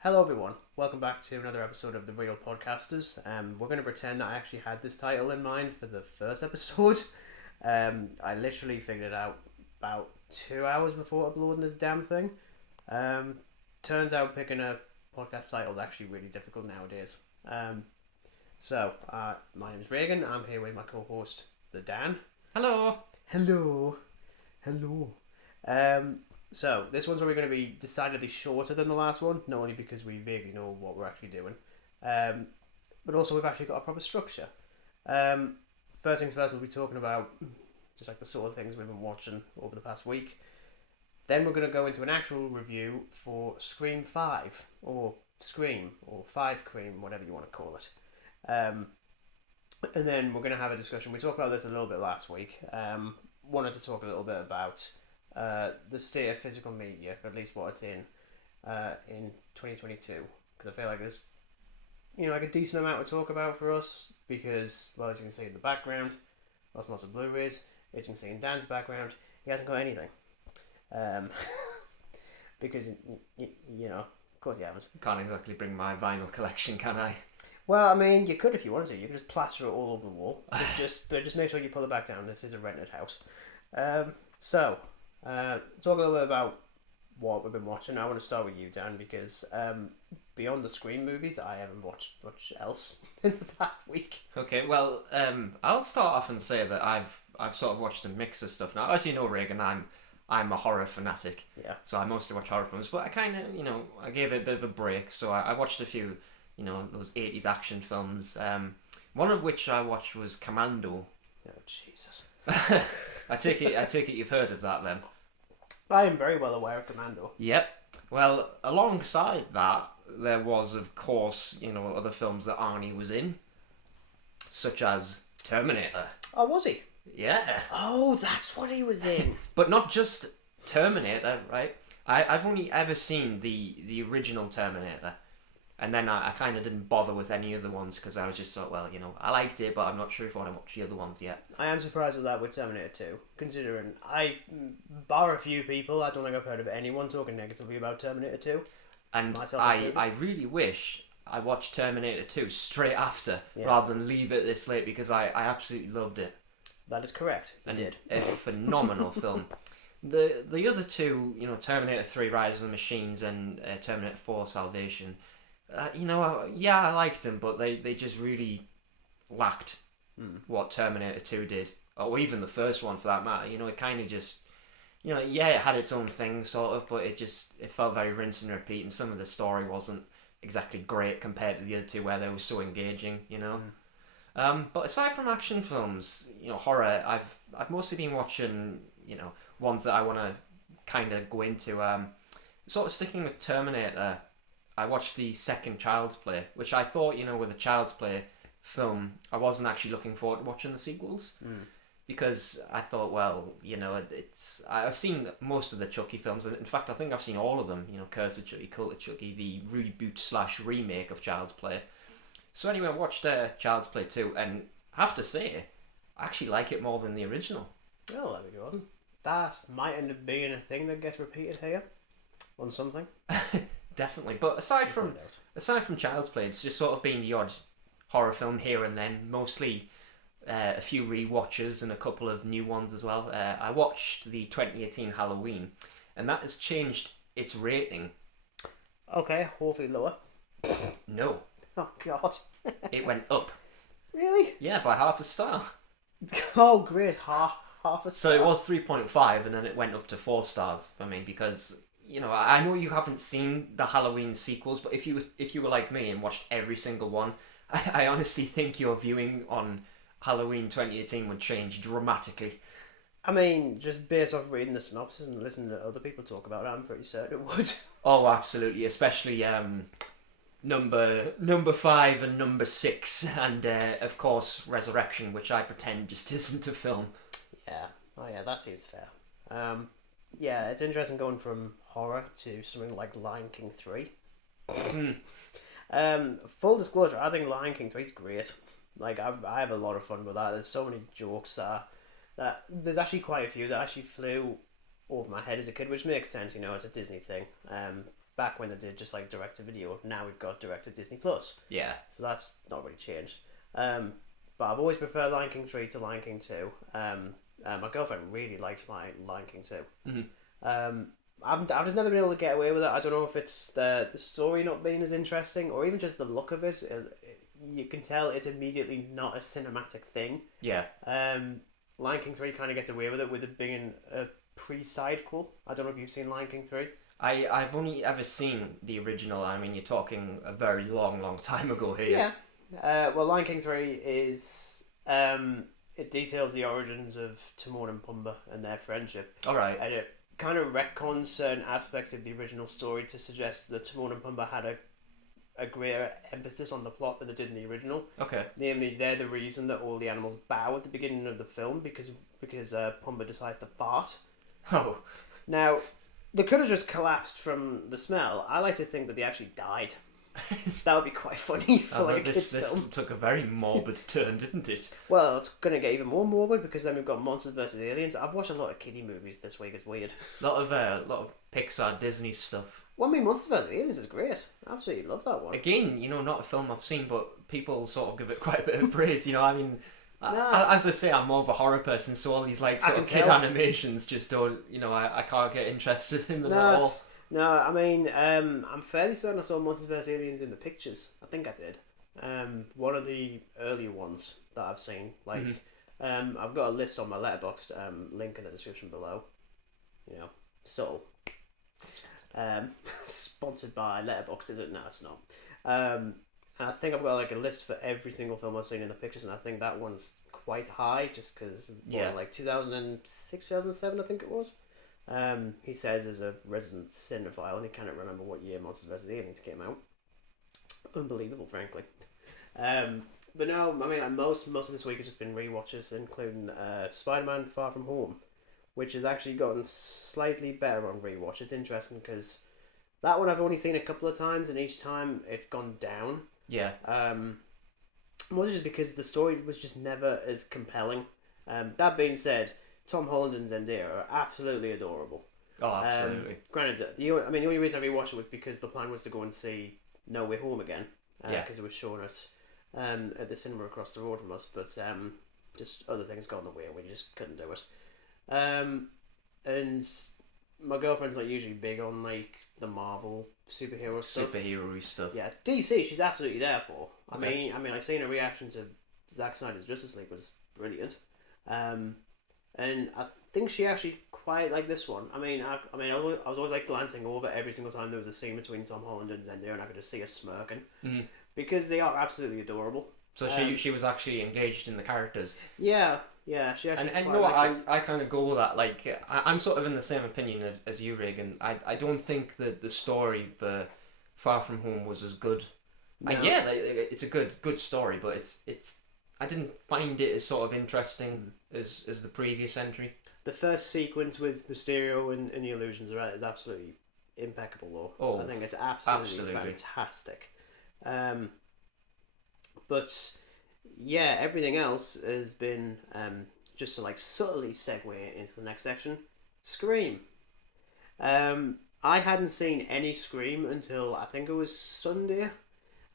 Hello, everyone. Welcome back to another episode of The Real Podcasters. We're going to pretend that I actually had this title in mind for the first episode. I literally figured it out about 2 hours before uploading this damn thing. Turns out picking a podcast title is actually really difficult nowadays. My name is Regan. I'm here with my co-host, the Dan. Hello. Hello. So this one's probably going to be decidedly shorter than the last one, not only because we vaguely know what we're actually doing, but also we've actually got a proper structure. First things first, we'll be talking about just like the sort of things we've been watching over the past week. Then we're going to go into an actual review for Scream 5, or Scream, or 5 Cream, whatever you want to call it. And then we're going to have a discussion. We talked about this a little bit last week. Wanted to talk a little bit about the state of physical media, at least what it's in 2022, because I feel like there's like a decent amount to talk about for us, because as you can see in the background, lots of blu-rays. As you can see in Dan's background, he hasn't got anything, because of course he hasn't. Can't exactly bring my vinyl collection, can I? Well, I mean, you could if you wanted to. You could just plaster it all over the wall, but just make sure you pull it back down. This is a rented house. Talk a little bit about what we've been watching. I want to start with you, Dan, because beyond the Scream movies, I haven't watched much else in the past week. Okay, well, I'll start off and say that I've sort of watched a mix of stuff now. As you know, Reagan, I'm a horror fanatic. Yeah. So I mostly watch horror films, but I kind of, I gave it a bit of a break. So I watched a few, those 80s action films. One of which I watched was Commando. Oh, Jesus. I take it you've heard of that then. I am very well aware of Commando. Yep. Well, alongside that, there was, of course, other films that Arnie was in, such as Terminator. Oh, was he? Yeah. Oh, that's what he was in. But not just Terminator, right? I've only ever seen the original Terminator. And then I kind of didn't bother with any other ones because I was just thought, well, I liked it, but I'm not sure if I want to watch the other ones yet. I am surprised with that with Terminator 2, considering bar a few people, I don't think I've heard of anyone talking negatively about Terminator 2. And I really wish I watched Terminator 2 straight after, rather than leave it this late, because I absolutely loved it. That is correct. You did. A phenomenal film. The other two, Terminator 3 Rise of the Machines and Terminator 4 Salvation, I liked them, but they just really lacked what Terminator 2 did, or even the first one for that matter. It kind of just, it had its own thing sort of, but it felt very rinse and repeat, and some of the story wasn't exactly great compared to the other two where they were so engaging. But aside from action films, horror, I've mostly been watching ones that I want to kind of go into. Sort of sticking with Terminator, I watched the second Child's Play, which I thought, with a Child's Play film, I wasn't actually looking forward to watching the sequels. Because I thought, well, I've seen most of the Chucky films, and in fact I think I've seen all of them, Curse of Chucky, Cult of Chucky, the reboot/remake of Child's Play. So anyway, I watched Child's Play 2, and I have to say, I actually like it more than the original. Oh, there we go. That might end up being a thing that gets repeated here on something. Definitely, but aside from Child's Play, it's just sort of been the odd horror film here and then, mostly a few re-watches and a couple of new ones as well. I watched the 2018 Halloween, and that has changed its rating. Okay, hopefully lower. No. Oh, God. It went up. Really? Yeah, by half a star. Oh, great. Half a star. So it was 3.5, and then it went up to 4 stars for me, because I know you haven't seen the Halloween sequels, but if you were like me and watched every single one, I honestly think your viewing on Halloween 2018 would change dramatically. I mean, just based off reading the synopsis and listening to other people talk about it, I'm pretty certain it would. Oh, absolutely, especially number 5 and number 6, and of course Resurrection, which I pretend just isn't a film. Yeah. Oh yeah, that seems fair. Yeah, it's interesting going from horror to something like Lion King 3. Full disclosure, I think Lion King 3 is great. Like, I have a lot of fun with that. There's so many jokes that there's actually quite a few that actually flew over my head as a kid, which makes sense, it's a Disney thing. back when they did just like direct to video. Now we've got direct to Disney Plus. Yeah. So that's not really changed. But I've always preferred Lion King 3 to Lion King 2. My girlfriend really likes Lion King 2. Mm-hmm. I've just never been able to get away with it. I don't know if it's the story not being as interesting or even just the look of it. You can tell it's immediately not a cinematic thing. Yeah. Lion King 3 kind of gets away with it being a pre-sidequel. I don't know if you've seen Lion King 3. I've only ever seen the original. I mean, you're talking a very long time ago here. Yeah. Well, Lion King 3 is... it details the origins of Timon and Pumbaa and their friendship. Alright. And it kind of retcons certain aspects of the original story to suggest that Timon and Pumbaa had a greater emphasis on the plot than it did in the original. Okay. Namely, they're the reason that all the animals bow at the beginning of the film because Pumbaa decides to fart. Oh. Now, they could have just collapsed from the smell. I like to think that they actually died. That would be quite funny for a kid's film. This took a very morbid turn, didn't it? Well, it's going to get even more morbid because then we've got Monsters vs. Aliens. I've watched a lot of kiddie movies this week. It's weird. A lot of Pixar, Disney stuff. Well, I mean, Monsters vs. Aliens is great. I absolutely love that one. Again, not a film I've seen, but people sort of give it quite a bit of praise. I mean, as I say, I'm more of a horror person, so all these like sort of kid animations just don't. I can't get interested in them at all. No, I mean, I'm fairly certain I saw Monsters vs. Aliens in the pictures. I think I did. One of the earlier ones that I've seen. Like, I've got a list on my Letterboxd, link in the description below. So, sponsored by Letterboxd, is it? No, it's not. And I think I've got like a list for every single film I've seen in the pictures, and I think that one's quite high, just because, like 2006, 2007, I think it was. He says as a resident cinephile, and he cannot remember what year Monsters vs. Aliens came out. Unbelievable, frankly. But no, I mean, like most of this week has just been rewatches, including Spider-Man: Far From Home, which has actually gotten slightly better on rewatch. It's interesting because that one I've only seen a couple of times, and each time it's gone down. Yeah. Mostly just because the story was just never as compelling. That being said, Tom Holland and Zendaya are absolutely adorable. Oh, absolutely. Granted, the only reason I rewatched it was because the plan was to go and see No Way Home again. Because it was shown us at the cinema across the road from us. But just other things got in the way and we just couldn't do it. And my girlfriend's not usually big on like the Marvel superhero stuff. Superhero-y stuff. Yeah, DC she's absolutely there for. Okay. I mean, like seeing her reaction to Zack Snyder's Justice League was brilliant. And I think she actually quite liked this one. I was always like glancing over every single time there was a scene between Tom Holland and Zendaya, and I could just see her smirking because they are absolutely adorable. So she was actually engaged in the characters. Yeah, she actually. And no, I kind of go with that. Like I'm sort of in the same opinion as you, Regan. I don't think that the story for Far From Home was as good. No. It's a good story, but it's. I didn't find it as sort of interesting as the previous entry. The first sequence with Mysterio and the illusions is absolutely impeccable, though. Oh, I think it's absolutely fantastic. But yeah, everything else has been just to like subtly segue into the next section. Scream. I hadn't seen any Scream until I think it was Sunday.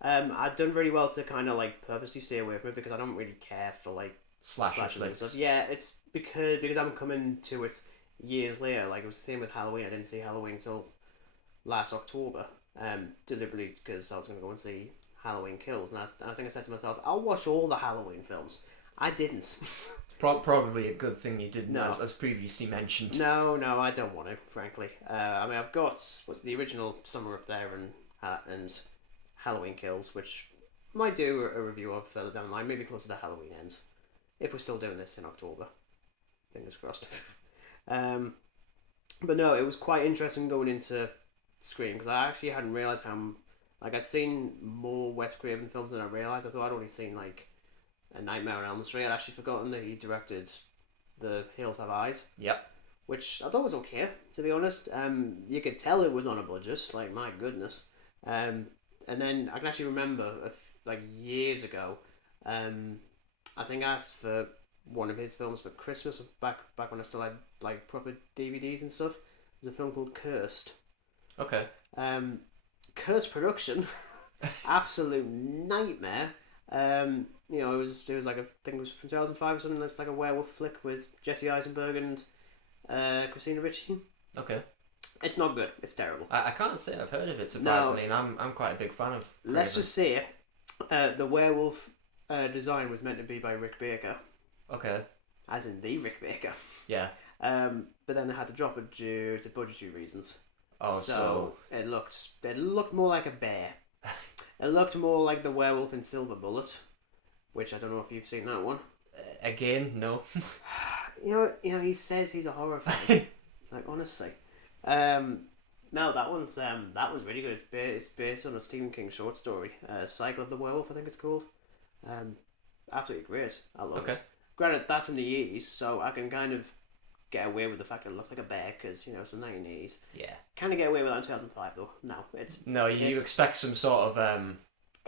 I've done really well to kind of like purposely stay away from it because I don't really care for like slashers and stuff. Yeah, it's because I'm coming to it years later. Like it was the same with Halloween. I didn't see Halloween until last October, deliberately because I was going to go and see Halloween Kills, and I think I said to myself, I'll watch all the Halloween films. I didn't. Probably a good thing you didn't, as previously mentioned. No, I don't want to, frankly. I've got the original Summer Up There and Halloween Kills, which I might do a review of further down the line, maybe closer to Halloween Ends, if we're still doing this in October. Fingers crossed. But no, it was quite interesting going into Scream, because I actually hadn't realised how... Like, I'd seen more Wes Craven films than I realised. I thought I'd only seen, like, A Nightmare on Elm Street. I'd actually forgotten that he directed The Hills Have Eyes. Yep. Which I thought was okay, to be honest. You could tell it was on a budget, like, my goodness. And then I can actually remember, years ago, I think I asked for one of his films for Christmas, back when I still had, like, proper DVDs and stuff. There's a film called Cursed. Okay. Cursed production, absolute nightmare. It was like I think it was from 2005 or something. It's like a werewolf flick with Jesse Eisenberg and Christina Ricci. Okay. It's not good. It's terrible. I can't say I've heard of it, surprisingly, and I'm quite a big fan of Let's just say the werewolf design was meant to be by Rick Baker. Okay. As in the Rick Baker. Yeah. But then they had to drop it due to budgetary reasons. Oh, so it looked more like a bear. It looked more like the werewolf in Silver Bullet, which I don't know if you've seen that one. Again, no. You know, he says he's a horror fan. Like, honestly. No, that was really good. It's based on a Stephen King short story, Cycle of the Werewolf, I think it's called. Absolutely great. I love it. Granted, that's from the 80s, so I can kind of get away with the fact that it looks like a bear because it's the 1980s. Yeah. Kind of get away with that in 2005 though. No, you expect some sort of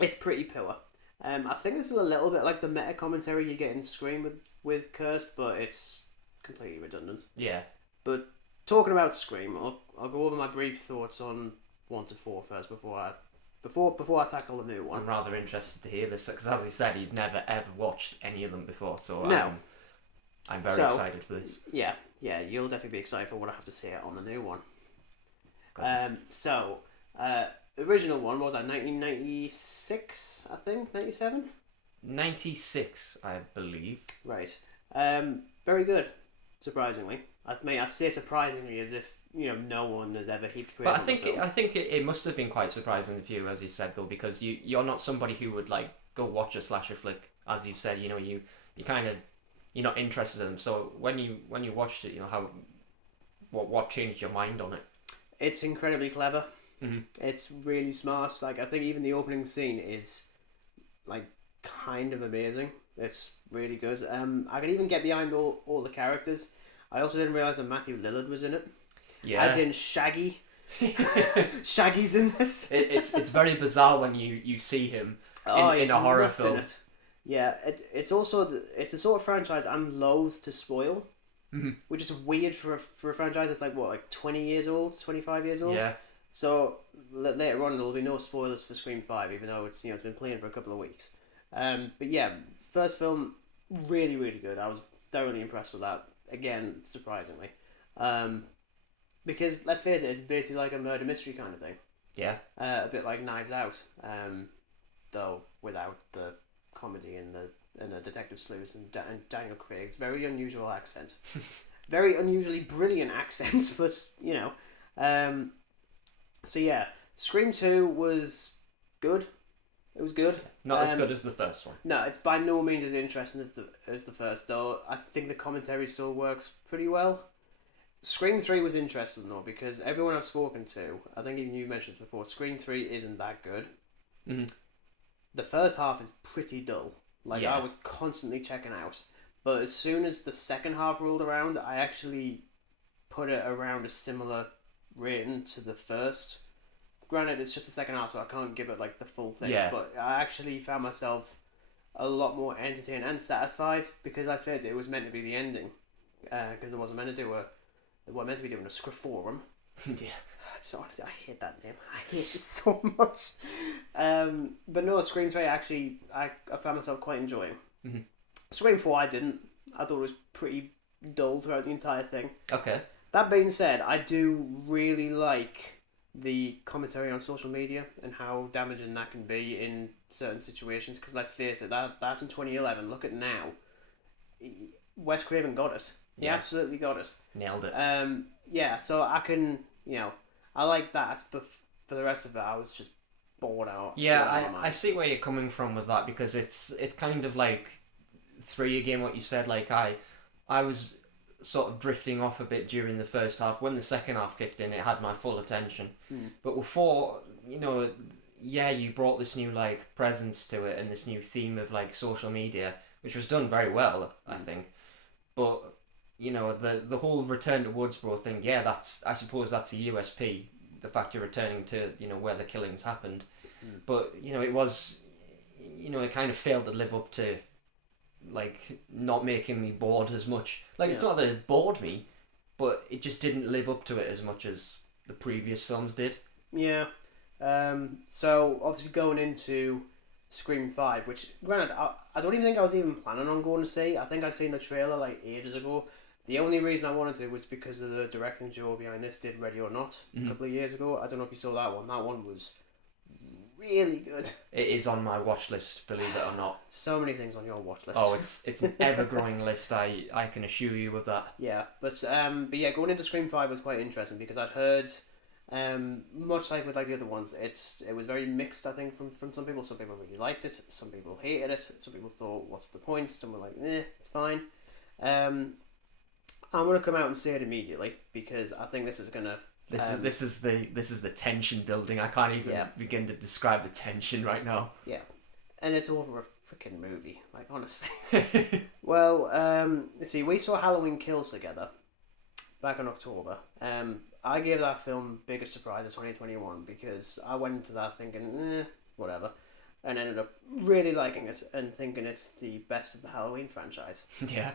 It's pretty pure. I think it's a little bit like the meta commentary you get in Scream with Cursed, but it's completely redundant. Yeah. But talking about Scream, I'll go over my brief thoughts on 1 to 4 first before I tackle the new one. I'm rather interested to hear this because, as he said, he's never ever watched any of them before, so no. I'm very excited for this. Yeah, you'll definitely be excited for what I have to say on the new one. The original one was 1996, I think, 97? 96, I believe. Right. Very good, surprisingly. I say surprisingly as if no one has ever heaped praise. But I think it must have been quite surprising for you, as you said, though, because you're not somebody who would like go watch a slasher flick, as you've said. You kind of you're not interested in them. So when you watched it, what changed your mind on it? It's incredibly clever. Mm-hmm. It's really smart. Like, I think even the opening scene is like kind of amazing. It's really good. I can even get behind all the characters. I also didn't realise that Matthew Lillard was in it. Yeah. As in Shaggy. Shaggy's in this. It's very bizarre when you see him in a horror film. Yeah, it's also it's a sort of franchise I'm loath to spoil, mm-hmm. which is weird for a franchise that's like 20 years old, 25 years old. Yeah. So later on there'll be no spoilers for Scream 5, even though it's been playing for a couple of weeks. But yeah, first film really really good. I was thoroughly impressed with that. Again, surprisingly, because let's face it, it's basically like a murder mystery kind of thing. Yeah. A bit like Knives Out, though without the comedy and the detective sleuths and Daniel Craig's very unusual accent, very unusually brilliant accents, but so yeah, Scream 2 was good. It was good. Not as good as the first one. No, it's by no means as interesting as the first, though. I think the commentary still works pretty well. Scream 3 was interesting though, because everyone I've spoken to, I think even you mentioned this before, Scream 3 isn't that good. Mm-hmm. The first half is pretty dull. I was constantly checking out. But as soon as the second half rolled around, I actually put it around a similar rating to the first. Granted, it's just the second half, so I can't give it like the full thing. Yeah. But I actually found myself a lot more entertained and satisfied, because let's face it was meant to be the ending. Because they weren't meant to be doing a scriptorum. Yeah. So honestly, I hate that name. I hate it so much. But no, Scream 3 actually, I found myself quite enjoying. Mm-hmm. Scream 4 I didn't. I thought it was pretty dull throughout the entire thing. Okay. That being said, I do really like the commentary on social media and how damaging that can be in certain situations. Because let's face it, that's in 2011. Look at now. Wes Craven got us. He absolutely got us. Nailed it. Yeah, so I can, I like that, but for the rest of it, I was just bored out. Yeah, I see where you're coming from with that, because it's kind of like 3 again, what you said. Like, I was sort of drifting off a bit during the first half. When the second half kicked in, it had my full attention. But with 4, you brought this new like presence to it and this new theme of like social media, which was done very well, I think. But the whole return to Woodsboro thing, I suppose that's a USP, the fact you're returning to where the killings happened. But it was it kind of failed to live up to like not making me bored as much. Like, it's not that it bored me, but it just didn't live up to it as much as the previous films did. Yeah. So obviously going into Scream 5, which granted I don't even think I was even planning on going to see. I think I'd seen the trailer like ages ago. The only reason I wanted to was because of the directing duo behind this did Ready or Not a couple of years ago. I don't know if you saw that one. That one was really good. It is on my watch list, believe it or not. So many things on your watch list. Oh, it's an ever-growing list, I can assure you of that. Yeah, but yeah, going into Scream 5 was quite interesting because I'd heard, much like with like the other ones, it was very mixed, I think, from some people. Some people really liked it, some people hated it, some people thought, what's the point? Some were like, it's fine. I'm going to come out and say it immediately because I think this is going to... This is the tension building. I can't even begin to describe the tension right now. Yeah, and it's over a freaking movie, like honestly. Well, let's see. We saw Halloween Kills together back in October. I gave that film biggest surprise of 2021 because I went into that thinking, whatever, and ended up really liking it and thinking it's the best of the Halloween franchise. Yeah.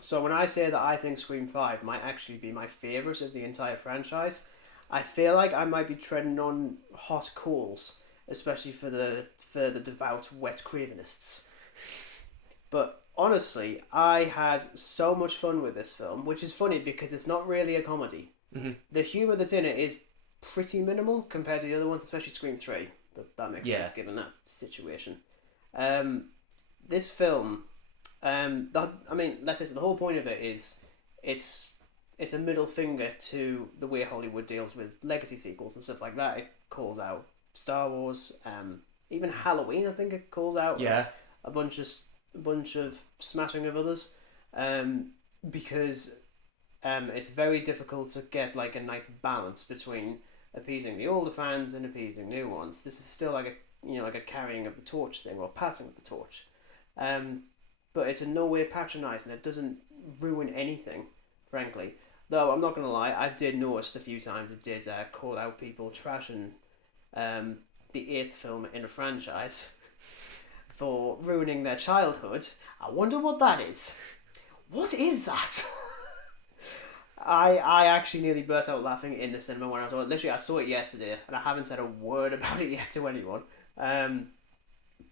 So when I say that I think Scream 5 might actually be my favourite of the entire franchise, I feel like I might be treading on hot coals, especially for the devout Wes Cravenists. But honestly, I had so much fun with this film, which is funny because it's not really a comedy. Mm-hmm. The humour that's in it is pretty minimal compared to the other ones, especially Scream 3. But that makes sense given that situation. This film... let's face it, the whole point of it is it's a middle finger to the way Hollywood deals with legacy sequels and stuff like that. It calls out Star Wars, even Halloween, I think it calls out a bunch of smashing of others, because it's very difficult to get like a nice balance between appeasing the older fans and appeasing new ones. This is still like a carrying of the torch thing or passing of the torch. But it's in no way patronising. It doesn't ruin anything, frankly. Though, I'm not going to lie, I did notice a few times it did call out people trashing the 8th film in a franchise for ruining their childhood. I wonder what that is. What is that? I actually nearly burst out laughing in the cinema when I saw it. Literally, I saw it yesterday, and I haven't said a word about it yet to anyone.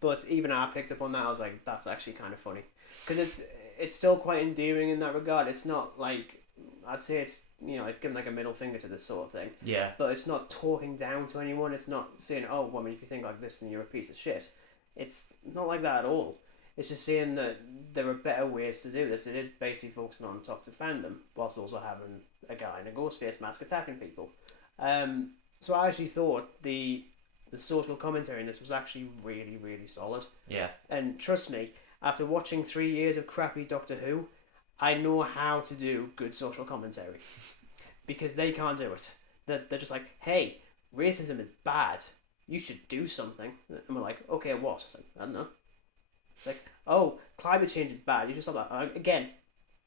But even I picked up on that. I was like, that's actually kind of funny. Because it's still quite endearing in that regard. It's not like, I'd say it's given like a middle finger to this sort of thing. Yeah. But it's not talking down to anyone. It's not saying, oh, well, I mean, if you think like this, then you're a piece of shit. It's not like that at all. It's just saying that there are better ways to do this. It is basically focusing on toxic fandom, whilst also having a guy in a ghost face mask attacking people. So I actually thought the social commentary in this was actually really, really solid. Yeah. And trust me, after watching 3 years of crappy Doctor Who, I know how to do good social commentary. Because they can't do it. They're just like, hey, racism is bad. You should do something. And we're like, okay, what? It's like, I don't know. It's like, oh, climate change is bad. You just stop that. Again,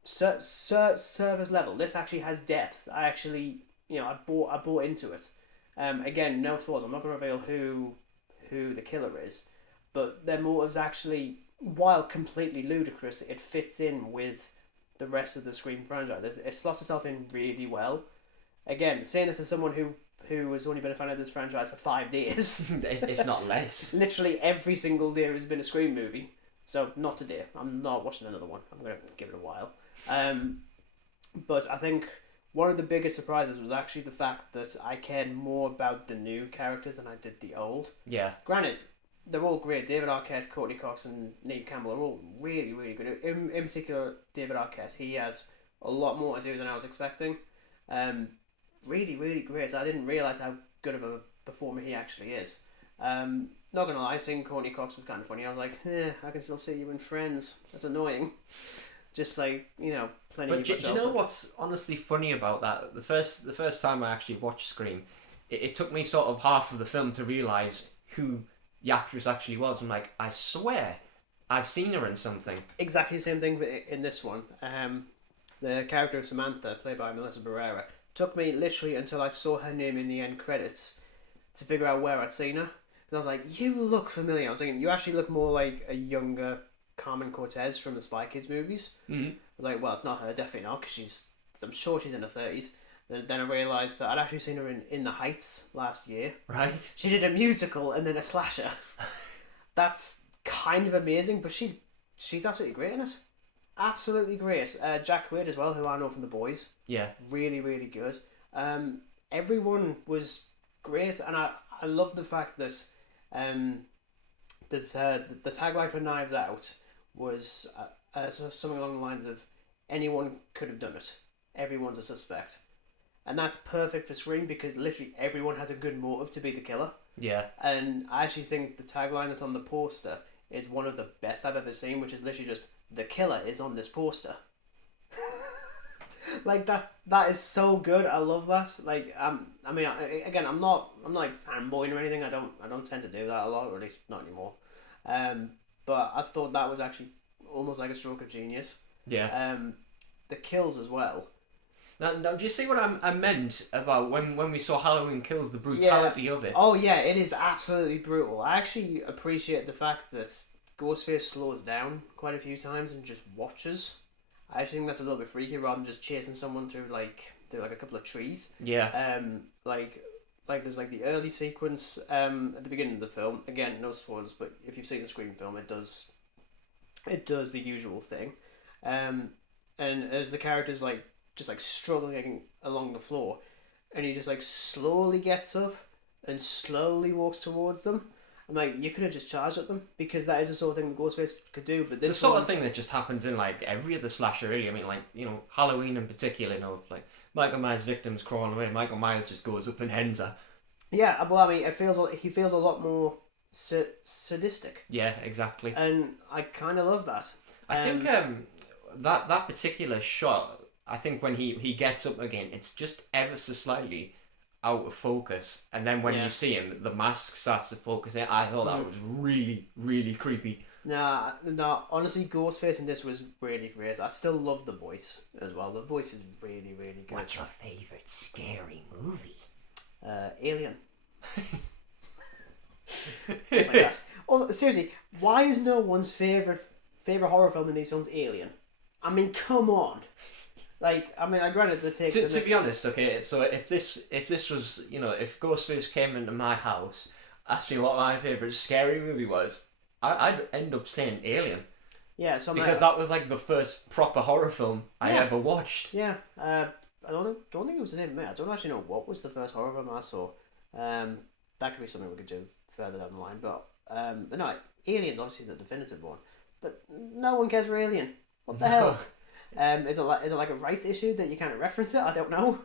service level. This actually has depth. I actually, I bought into it. Again, no spoilers. I'm not going to reveal who the killer is, but their motives actually, while completely ludicrous, it fits in with the rest of the Scream franchise. It slots itself in really well. Again, saying this as someone who has only been a fan of this franchise for 5 days, if not less. Literally every single day has been a Scream movie. So not today. I'm not watching another one. I'm going to give it a while. But I think one of the biggest surprises was actually the fact that I cared more about the new characters than I did the old. Yeah. Granted, they're all great. David Arquette, Courtney Cox, and Neve Campbell are all really, really good. In particular, David Arquette, he has a lot more to do than I was expecting. Really, really great. So I didn't realise how good of a performer he actually is. Not gonna lie, seeing Courtney Cox was kind of funny. I was like, I can still see you in Friends. That's annoying. Just like, plenty. But do you know what's honestly funny about that? The first time I actually watched Scream, it took me sort of half of the film to realise who the actress actually was. I'm like, I swear, I've seen her in something. Exactly the same thing in this one. The character of Samantha, played by Melissa Barrera, took me literally until I saw her name in the end credits to figure out where I'd seen her. And I was like, you look familiar. I was thinking, you actually look more like a younger Carmen Cortez from the Spy Kids movies. Mm-hmm. I was like, well, it's not her, definitely not, because I'm sure she's in her 30s. And then I realised that I'd actually seen her in The Heights last year. Right. She did a musical and then a slasher. That's kind of amazing, but she's absolutely great in it. Absolutely great. Jack Quaid as well, who I know from The Boys. Yeah. Really, really good. Everyone was great, and I love the fact that there's the tagline for Knives Out was something along the lines of anyone could have done it. Everyone's a suspect. And that's perfect for Scream because literally everyone has a good motive to be the killer. Yeah. And I actually think the tagline that's on the poster is one of the best I've ever seen, which is literally just, the killer is on this poster. Like that is so good. I love that. Like I mean, again, I'm not like fanboying or anything. I don't tend to do that a lot, or at least not anymore. But I thought that was actually almost like a stroke of genius. Yeah. The kills as well. Now, do you see what I meant about when we saw Halloween Kills, the brutality of it? Oh yeah, it is absolutely brutal. I actually appreciate the fact that Ghostface slows down quite a few times and just watches. I actually think that's a little bit freaky rather than just chasing someone through a couple of trees. Yeah. Like there's like the early sequence at the beginning of the film. Again, no spoilers, but if you've seen the Scream film, it does the usual thing. And as the character's like just like struggling along the floor, and he just like slowly gets up and slowly walks towards them. I'm like, you could have just charged at them, because that is the sort of thing that Ghostface could do. But this it's the sort of thing that just happens in like every other slasher, really. I mean, like, you know, Halloween in particular, you know, like Michael Myers' victims crawling away, Michael Myers just goes up and hens her. Yeah, well, I mean, he feels a lot more sadistic. Yeah, exactly. And I kind of love that. I think that particular shot, I think when he gets up again, it's just ever so slightly out of focus, and then when you see him, the mask starts to focus in. I thought that was really, really creepy. Nah, honestly, Ghostface in this was really great. I still love the voice as well. The voice is really, really good. What's your favourite scary movie? Alien. Just like that. Also, seriously, why is no one's favourite horror film in these films Alien? I mean, come on. Like, I mean, I granted the take. To be honest, okay, so if this was, you know, if Ghostface came into my house, asked me what my favourite scary movie was, I'd end up saying Alien. Yeah, so because that was like the first proper horror film I ever watched. Yeah, I don't think it was the same. I don't actually know what was the first horror film I saw. That could be something we could do further down the line. But no, Alien's obviously the definitive one. But no one cares for Alien. What the hell? Is it like a rights issue that you can't reference it? I don't know.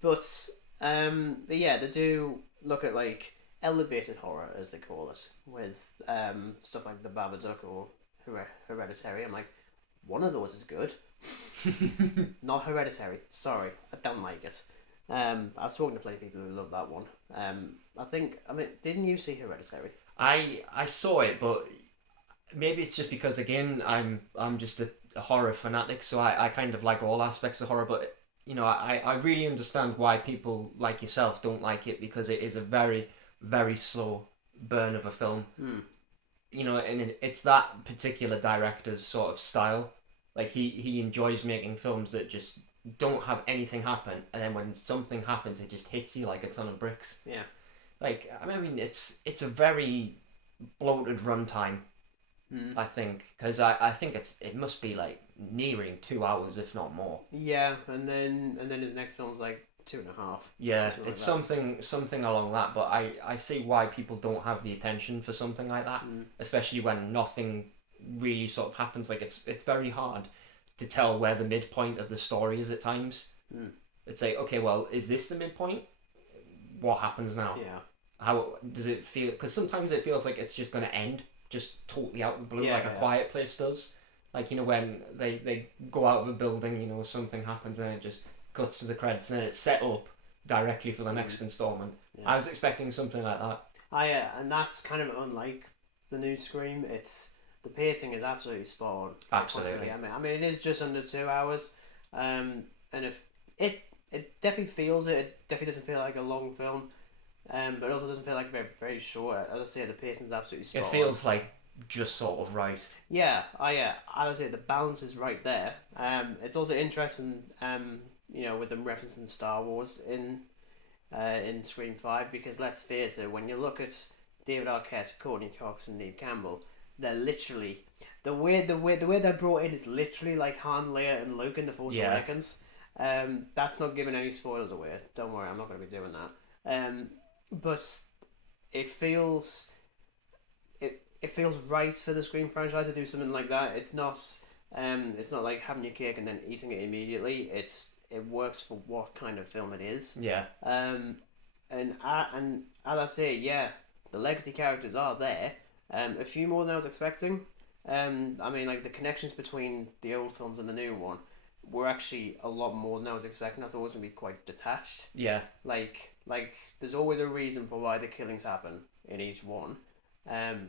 But yeah, they do look at like elevated horror, as they call it, with stuff like the Babadook or Hereditary. I'm like, one of those is good. Not Hereditary. Sorry, I don't like it. I've spoken to plenty of people who love that one. I mean, didn't you see Hereditary? I saw it, but maybe it's just because, again, I'm just a horror fanatic, so I kind of like all aspects of horror, but you know, I really understand why people like yourself don't like it, because it is a very, very slow burn of a film. You know, and it's that particular director's sort of style. Like, he enjoys making films that just don't have anything happen, and then when something happens, it just hits you like a ton of bricks. Yeah. Like, I mean, it's a very bloated runtime. I think, because I think it must be like nearing 2 hours, if not more. Yeah, and then his next film's like 2.5. Yeah, it's something along that. But I see why people don't have the attention for something like that, especially when nothing really sort of happens. Like, it's very hard to tell where the midpoint of the story is at times. It's like, okay, well, is this the midpoint? What happens now? Yeah. How does it feel? Because sometimes it feels like it's just going to end just totally out of the blue, like A Quiet Place does. Like, you know, when they go out of a building, you know, something happens and it just cuts to the credits and then it's set up directly for the next installment. I was expecting something like that. And that's kind of unlike the new Scream. The pacing is absolutely spot on. Absolutely. I mean, it is just under 2 hours, and if it definitely feels it. It definitely doesn't feel like a long film. But it also doesn't feel like very, very short. As I say, the pacing's absolutely spot on. It feels like just sort of right. Yeah, I would say the balance is right there. It's also interesting with them referencing Star Wars in Scream 5, because let's face it, when you look at David Arquette, Courtney Cox, and Neve Campbell, they're literally the way they're brought in is literally like Han, Leia, and Luke in The Force Awakens. That's not giving any spoilers away. Don't worry, I'm not going to be doing that. But it feels right for the Scream franchise to do something like that. It's not like having your cake and then eating it immediately. It works for what kind of film it is. Yeah. And as I say, yeah, the legacy characters are there. A few more than I was expecting. I mean, like, the connections between the old films and the new one were actually a lot more than I was expecting. I thought it was going to be quite detached. Yeah. Like there's always a reason for why the killings happen in each one. And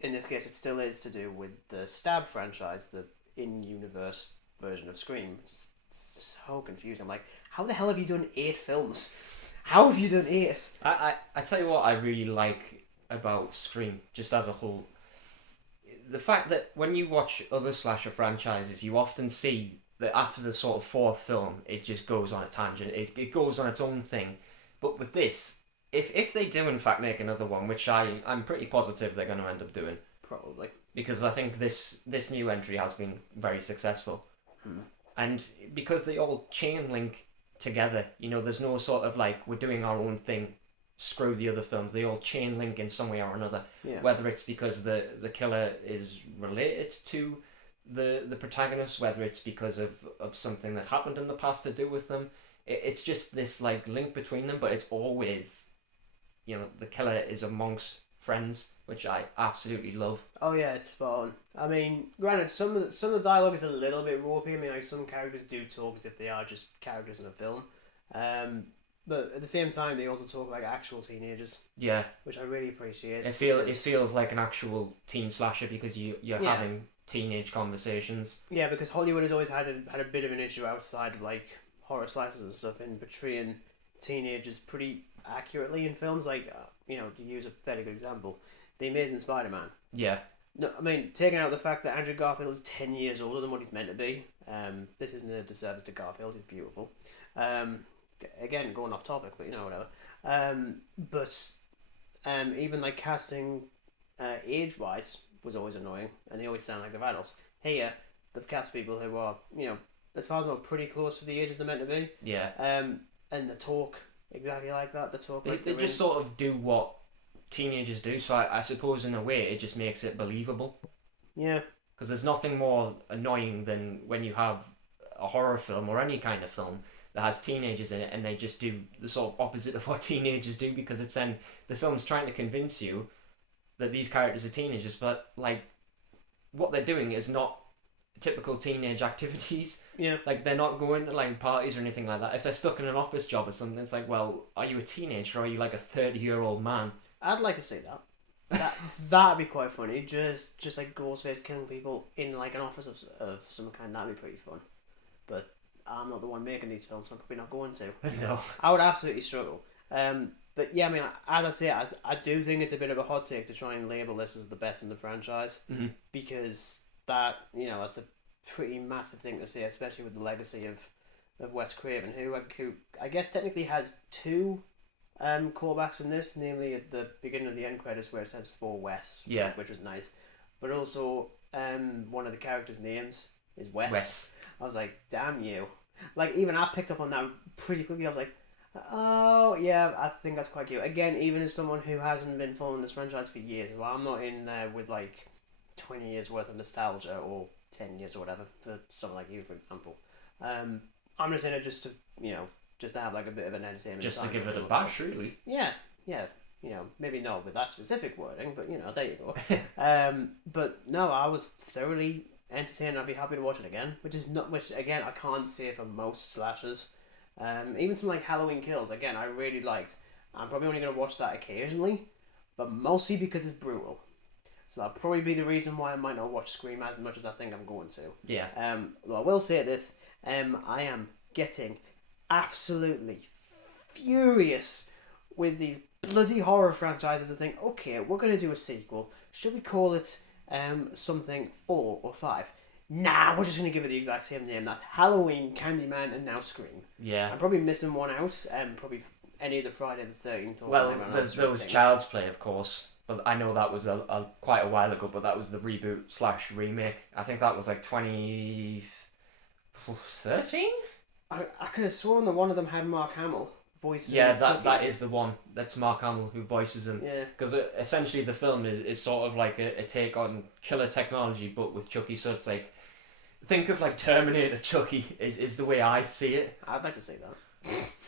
in this case, it still is to do with the Stab franchise, the in-universe version of Scream. It's so confusing. I'm like, how the hell have you done 8 films? How have you done 8? I tell you what I really like about Scream, just as a whole. The fact that when you watch other slasher franchises, you often see that after the sort of 4th film, it just goes on a tangent. It goes on its own thing. But with this, if they do in fact make another one, which I'm pretty positive they're going to end up doing. Probably. Because I think this new entry has been very successful. And because they all chain link together, there's no sort of like, we're doing our own thing, screw the other films. They all chain link in some way or another. Yeah. Whether it's because the killer is related to the protagonist, whether it's because of something that happened in the past to do with them. It's just this like link between them, but it's always, the killer is amongst friends, which I absolutely love. Oh yeah, it's spot on. I mean, granted, some of the dialogue is a little bit ropey. I mean, like, some characters do talk as if they are just characters in a film. But at the same time, they also talk like actual teenagers. Yeah. Which I really appreciate. It feels like an actual teen slasher because you're having teenage conversations. Yeah, because Hollywood has always had a bit of an issue outside of like horror slashers and stuff in portraying teenagers pretty accurately in films. Like, to use a fairly good example, The Amazing Spider-Man. Yeah. No, I mean, taking out the fact that Andrew Garfield is 10 years older than what he's meant to be. This isn't a disservice to Garfield. He's beautiful. Again, going off topic, but whatever. Even like casting age-wise was always annoying, and they always sound like they're adults. Here, they've cast people who are, as far as I know, pretty close to the ages they're meant to be. Yeah. And the talk exactly like that. The talk. They just sort of do what teenagers do. So I suppose in a way it just makes it believable. Yeah. Because there's nothing more annoying than when you have a horror film or any kind of film that has teenagers in it and they just do the sort of opposite of what teenagers do, because it's then the film's trying to convince you that these characters are teenagers, but like what they're doing is not typical teenage activities. Yeah. Like, they're not going to like parties or anything like that. If they're stuck in an office job or something, it's like, well, are you a teenager or are you like a 30-year-old man? I'd like to see that. That'd be quite funny. Just like Ghostface killing people in like an office of some kind. That'd be pretty fun. But I'm not the one making these films, so I'm probably not going to. No. I would absolutely struggle. But yeah, I mean, as I say, I do think it's a bit of a hot take to try and label this as the best in the franchise, because that, that's a pretty massive thing to say, especially with the legacy of Wes Craven, who I guess technically has 2 callbacks in this, namely at the beginning of the end credits where it says for Wes, which was nice, but also one of the characters' names is Wes. I was like, damn you. Like, even I picked up on that pretty quickly. I was like, oh, yeah, I think that's quite cute. Again, even as someone who hasn't been following this franchise for years, well, I'm not in there with, like, 20 years worth of nostalgia, or 10 years or whatever, for someone like you, for example. I'm just in it just to have, like, a bit of an entertainment. Just to give it a bash, really. Yeah. Maybe not with that specific wording, but, there you go. But, no, I was thoroughly entertained. I'd be happy to watch it again, which again I can't say for most slashers. Even some like Halloween Kills, again, I really liked. I'm probably only going to watch that occasionally, but mostly because it's brutal. So that'll probably be the reason why I might not watch Scream as much as I think I'm going to. Yeah. Well, I will say this, I am getting absolutely furious with these bloody horror franchises. I think, okay, we're going to do a sequel. Should we call it something 4 or 5? nah, we're just going to give it the exact same name. That's Halloween, Candyman, and now Scream. Yeah. I'm probably missing one out, probably any of the Friday the 13th. Or Well, whatever, there was things. Child's Play, of course. But I know that was quite a while ago, but that was the reboot/remake. I think that was like 2013? I could have sworn that one of them had Mark Hamill voicing. Yeah, that is the one. That's Mark Hamill who voices him. Yeah. Because essentially the film is sort of like a take on killer technology, but with Chucky. So it's like, think of like Terminator Chucky is the way I see it. I'd like to see that.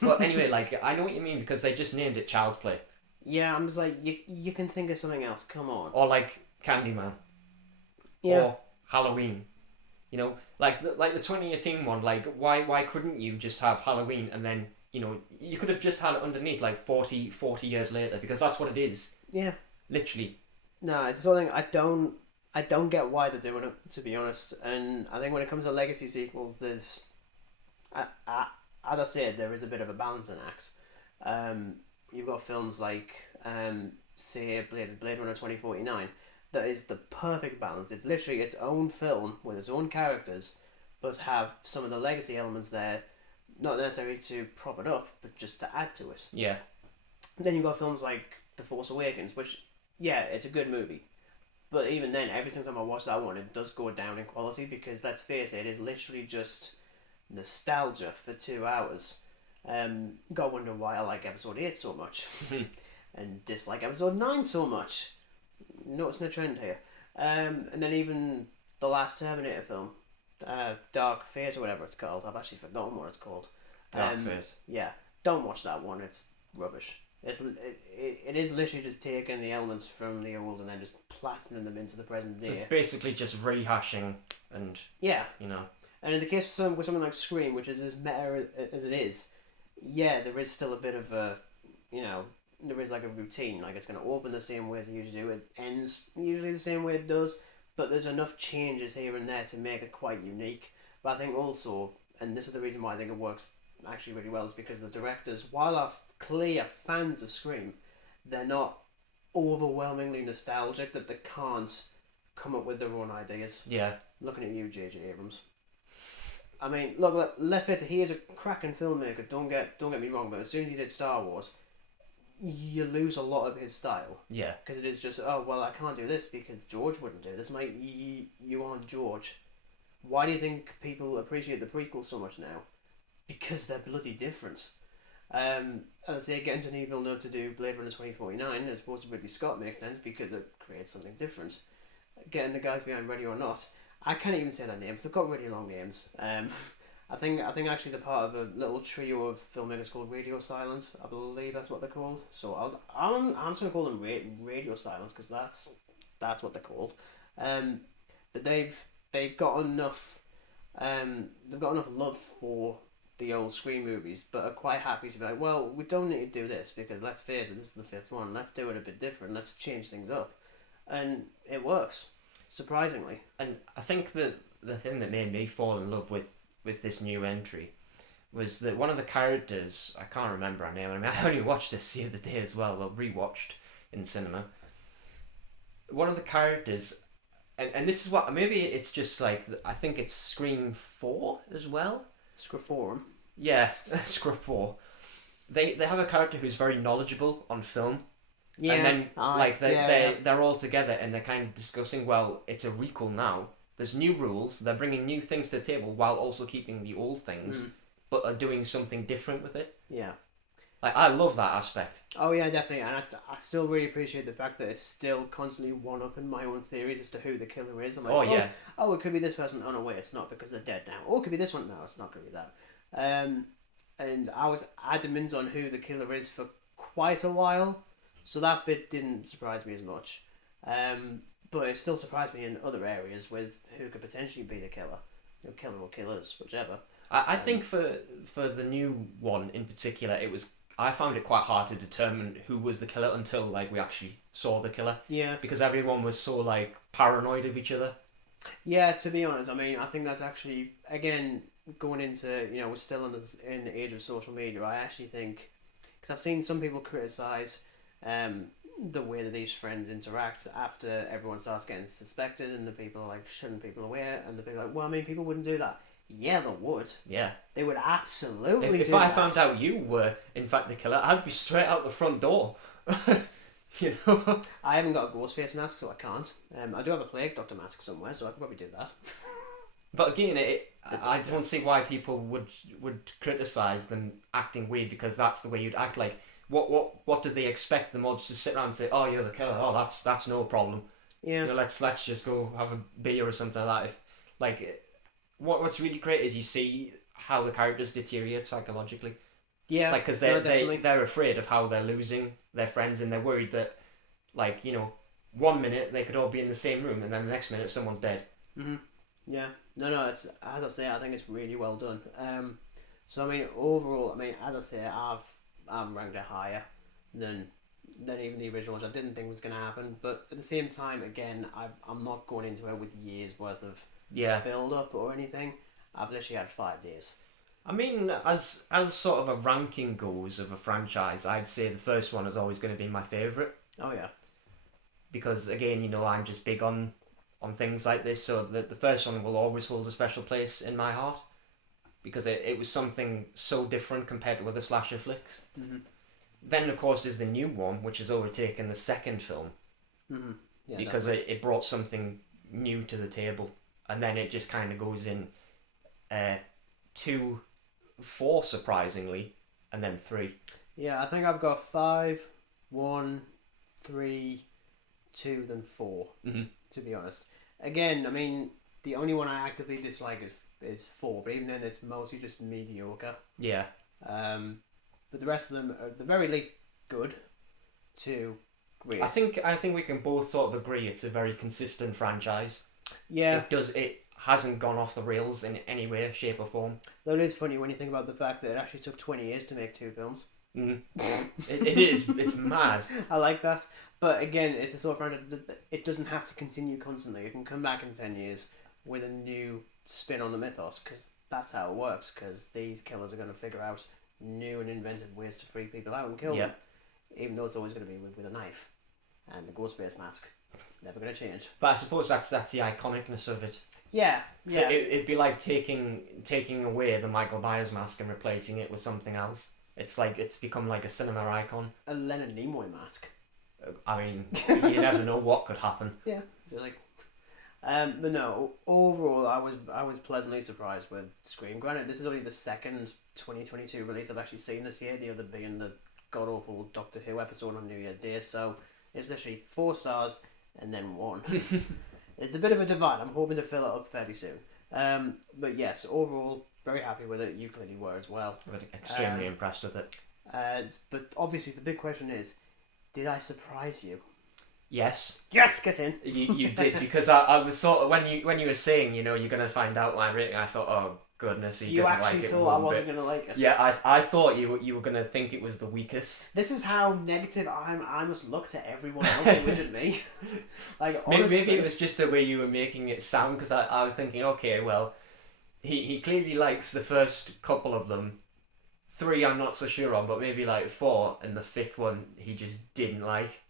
But anyway, like, I know what you mean, because they just named it Child's Play. Yeah, I'm just like, you can think of something else. Come on. Or like Candyman. Yeah. Or Halloween. You know, like the 2018 one. Like, why couldn't you just have Halloween and then, you know, you could have just had it underneath like 40 years later, because that's what it is. Yeah. Literally. No, it's something I don't get why they're doing it, to be honest. And I think when it comes to legacy sequels, there's, as I said, there is a bit of a balancing act. You've got films like, say, Blade Runner 2049. That is the perfect balance. It's literally its own film with its own characters, but have some of the legacy elements there, not necessarily to prop it up, but just to add to it. Yeah. Then you've got films like The Force Awakens, which, yeah, it's a good movie. But even then, every single time I watch that one, it does go down in quality, because, let's face it is literally just nostalgia for 2 hours. Gotta wonder why I like episode 8 so much and dislike episode 9 so much. Noticing a trend here. And then even the last Terminator film, Dark Fate or whatever it's called. I've actually forgotten what it's called. Dark Fate. Yeah, don't watch that one. It's rubbish. It is literally just taking the elements from the old and then just plastering them into the present day. So it's basically just rehashing and, yeah, you know. And in the case with something like Scream, which is as meta as it is, yeah, there is still a bit of a, you know, there is like a routine. Like, it's going to open the same way as it usually do. It ends usually the same way it does, but there's enough changes here and there to make it quite unique. But I think also, and this is the reason why I think it works actually really well, is because the directors, while are clear fans of Scream, they're not overwhelmingly nostalgic that they can't come up with their own ideas. Yeah. Looking at you, J.J. Abrams. I mean, look, let's face it, he is a cracking filmmaker, don't get me wrong, but as soon as he did Star Wars, you lose a lot of his style. Yeah. Because it is just, oh, well, I can't do this because George wouldn't do this. Mate, you aren't George. Why do you think people appreciate the prequels so much now? Because they're bloody different. As I say, getting to Denis Villeneuve to do Blade Runner 2049 as opposed to Ridley Scott makes sense because it creates something different. Getting the guys behind Ready or Not, I can't even say their names. They've got really long names. I think actually they're part of a little trio of filmmakers called Radio Silence. I believe that's what they're called. So I'm just gonna call them Radio Silence because that's what they're called. But they've got enough love for the old Scream movies, but are quite happy to be like, well, we don't need to do this because let's face it, this is the fifth one. Let's do it a bit different. Let's change things up, and it works surprisingly. And I think that the thing that made me fall in love with this new entry was that one of the characters, I can't remember her name. I mean, I only watched this the other day as well. Well, rewatched in cinema. One of the characters, and this is what, maybe it's just like, I think it's Scream 4 as well. Scream. Yeah, Scream 4. They have a character who's very knowledgeable on film. Yeah. And then they're all together and they're kind of discussing, well, it's a requel now. There's new rules. They're bringing new things to the table while also keeping the old things, but are doing something different with it. Yeah. Like, I love that aspect. Oh yeah, definitely, and I still really appreciate the fact that it's still constantly one-upping my own theories as to who the killer is. I'm like, it could be this person. Oh no, wait, it's not because they're dead now. Oh, it could be this one. No, it's not going to be that. And I was adamant on who the killer is for quite a while, so that bit didn't surprise me as much. But it still surprised me in other areas with who could potentially be the killer, killer or killers, whichever. I think for the new one in particular, I found it quite hard to determine who was the killer until like we actually saw the killer. Yeah. Because everyone was so like paranoid of each other. Yeah, to be honest, I mean, I think that's actually, again, going into, we're still in the age of social media. I actually think, because I've seen some people criticise the way that these friends interact after everyone starts getting suspected, and the people are like shunning people away, and the people are like, well, I mean, people wouldn't do that. Yeah, they would. Yeah. They would absolutely If do I that. found out you were, in fact, the killer, I'd be straight out the front door. You know? I haven't got a ghost face mask, so I can't. I do have a plague doctor mask somewhere, so I could probably do that. But again, I don't see why people would criticise them acting weird, because that's the way you'd act. Like, what do they expect them all to just sit around and say, oh, you're the killer, oh, that's no problem. Yeah. You know, let's just go have a beer or something like that. If, like, what's really great is you see how the characters deteriorate psychologically. Yeah. Like, because they're afraid of how they're losing their friends, and they're worried that, like, you know, 1 minute they could all be in the same room, and then the next minute someone's dead. Mhm. Yeah. No. It's, as I say, I think it's really well done. So I mean, overall, I mean, as I say, I've ranked it higher than even the original, which I didn't think was going to happen. But at the same time, again, I'm not going into it with years worth of build up or anything. I've literally had 5 days. I mean, as sort of a ranking goes of a franchise, I'd say the first one is always going to be my favourite. Oh yeah. Because again, you know, I'm just big on things like this, so the first one will always hold a special place in my heart, because it was something so different compared to other slasher flicks. Mm-hmm. Then of course there's the new one, which has overtaken the second film. Mm-hmm. Yeah, because it brought something new to the table, and then it just kind of goes in 2, 4 surprisingly, and then 3. Yeah, I think I've got 5, 1, 3, 2, then 4. Mm-hmm. To be honest, again, I mean, the only one I actively dislike is 4, but even then, it's mostly just mediocre. Yeah. But the rest of them are at the very least good to great. I think we can both sort of agree it's a very consistent franchise. Yeah. It hasn't gone off the rails in any way, shape or form. Though it is funny when you think about the fact that it actually took 20 years to make 2 films. Mm. It is. It's mad. I like that. But again, it's a sort of franchise that it doesn't have to continue constantly. It can come back in 10 years with a new spin on the mythos, because that's how it works, because these killers are going to figure out new and inventive ways to free people out and kill them. Even though it's always going to be with a knife and the ghost face mask. It's never going to change. But I suppose that's the iconicness of it. Yeah. So it'd be like taking away the Michael Myers mask and replacing it with something else. It's like it's become like a cinema icon. A Leonard Nimoy mask. I mean, you never know what could happen. Yeah, like, but no. Overall, I was pleasantly surprised with Scream. Granted, this is only the second 2022 release I've actually seen this year. The other being the god awful Doctor Who episode on New Year's Day. So it's literally 4 stars and then 1. It's a bit of a divide. I'm hoping to fill it up fairly soon. But yes, overall, very happy with it. You clearly were as well. I'm extremely impressed with it. But obviously, the big question is, did I surprise you? Yes. Yes, get in. You did, because I was sort of when you were saying, you know, you're gonna find out my rating, I thought, oh goodness, you actually thought I wasn't gonna like it. Yeah, I thought you were gonna think it was the weakest. This is how negative I must look to everyone else who isn't me. Like honestly, maybe it was just the way you were making it sound, because I was thinking, okay, well, he clearly likes the first couple of them. 3 I'm not so sure on, but maybe like 4, and the 5th one he just didn't like.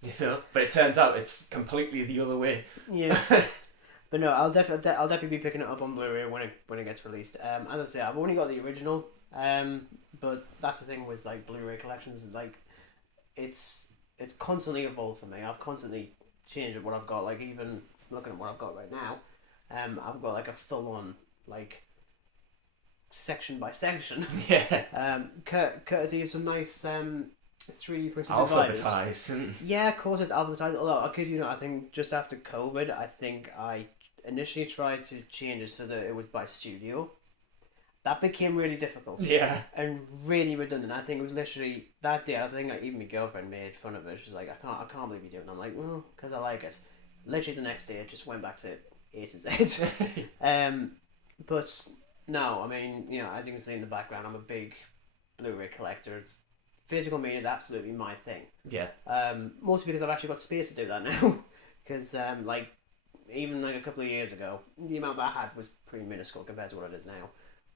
You know, but it turns out it's completely the other way. Yeah. But no, I'll definitely be picking it up on Blu-ray when it gets released. As I say, I've only got the original. But that's the thing with like Blu-ray collections, is like it's constantly evolved for me. I've constantly changed what I've got. Like even looking at what I've got right now, I've got like a full on like section by section. Yeah. Courtesy of some nice 3D printed alphabetized. Yeah, of course it's alphabetized. Although I kid you not, I think just after COVID, I think I initially tried to change it so that it was by studio. That became really difficult. Yeah. And really redundant. I think it was literally that day. I think even my girlfriend made fun of it. She was like, I can't believe you do it. And I'm like, well, because I like it. Literally the next day, it just went back to A to Z. But no, I mean, you know, as you can see in the background, I'm a big Blu-ray collector. Physical media is absolutely my thing. Yeah. Mostly because I've actually got space to do that now. Because like even like a couple of years ago, the amount that I had was pretty minuscule compared to what it is now.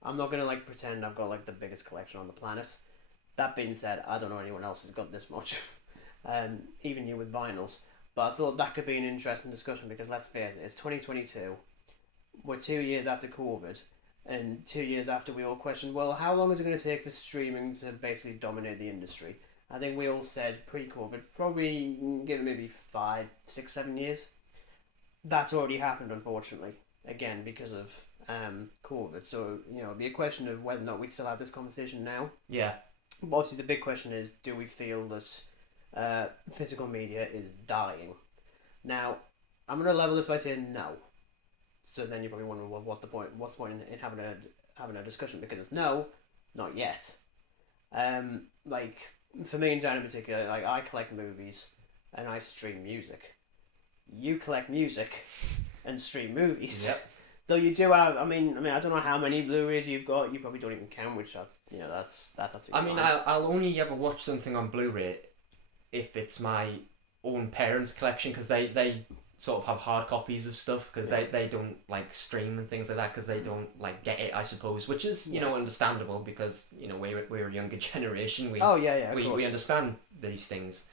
I'm not gonna like pretend I've got like the biggest collection on the planet. That being said, I don't know anyone else who's got this much. even you with vinyls. But I thought that could be an interesting discussion because let's face it, it's 2022. We're 2 years after COVID, and 2 years after we all questioned, well, how long is it going to take for streaming to basically dominate the industry? I think we all said pre-COVID, probably give it maybe 5, 6, 7 years. That's already happened, unfortunately, again, because of COVID. So, it'd be a question of whether or not we still have this conversation now. Yeah. But obviously, the big question is, do we feel that physical media is dying? Now, I'm going to level this by saying no. So then you're probably wondering, well, what's the point in having a discussion? Because it's no, not yet. Like, for me and Dan in particular, like, I collect movies and I stream music. You collect music and stream movies. Yep. Though you do have, I mean, I don't know how many Blu-rays you've got. You probably don't even count, which that's absolutely fine. I'll only ever watch something on Blu-ray if it's my own parents' collection, because they sort of have hard copies of stuff, because they don't like stream and things like that, because they don't like get it, I suppose, which is understandable, because we're a younger generation. We understand these things.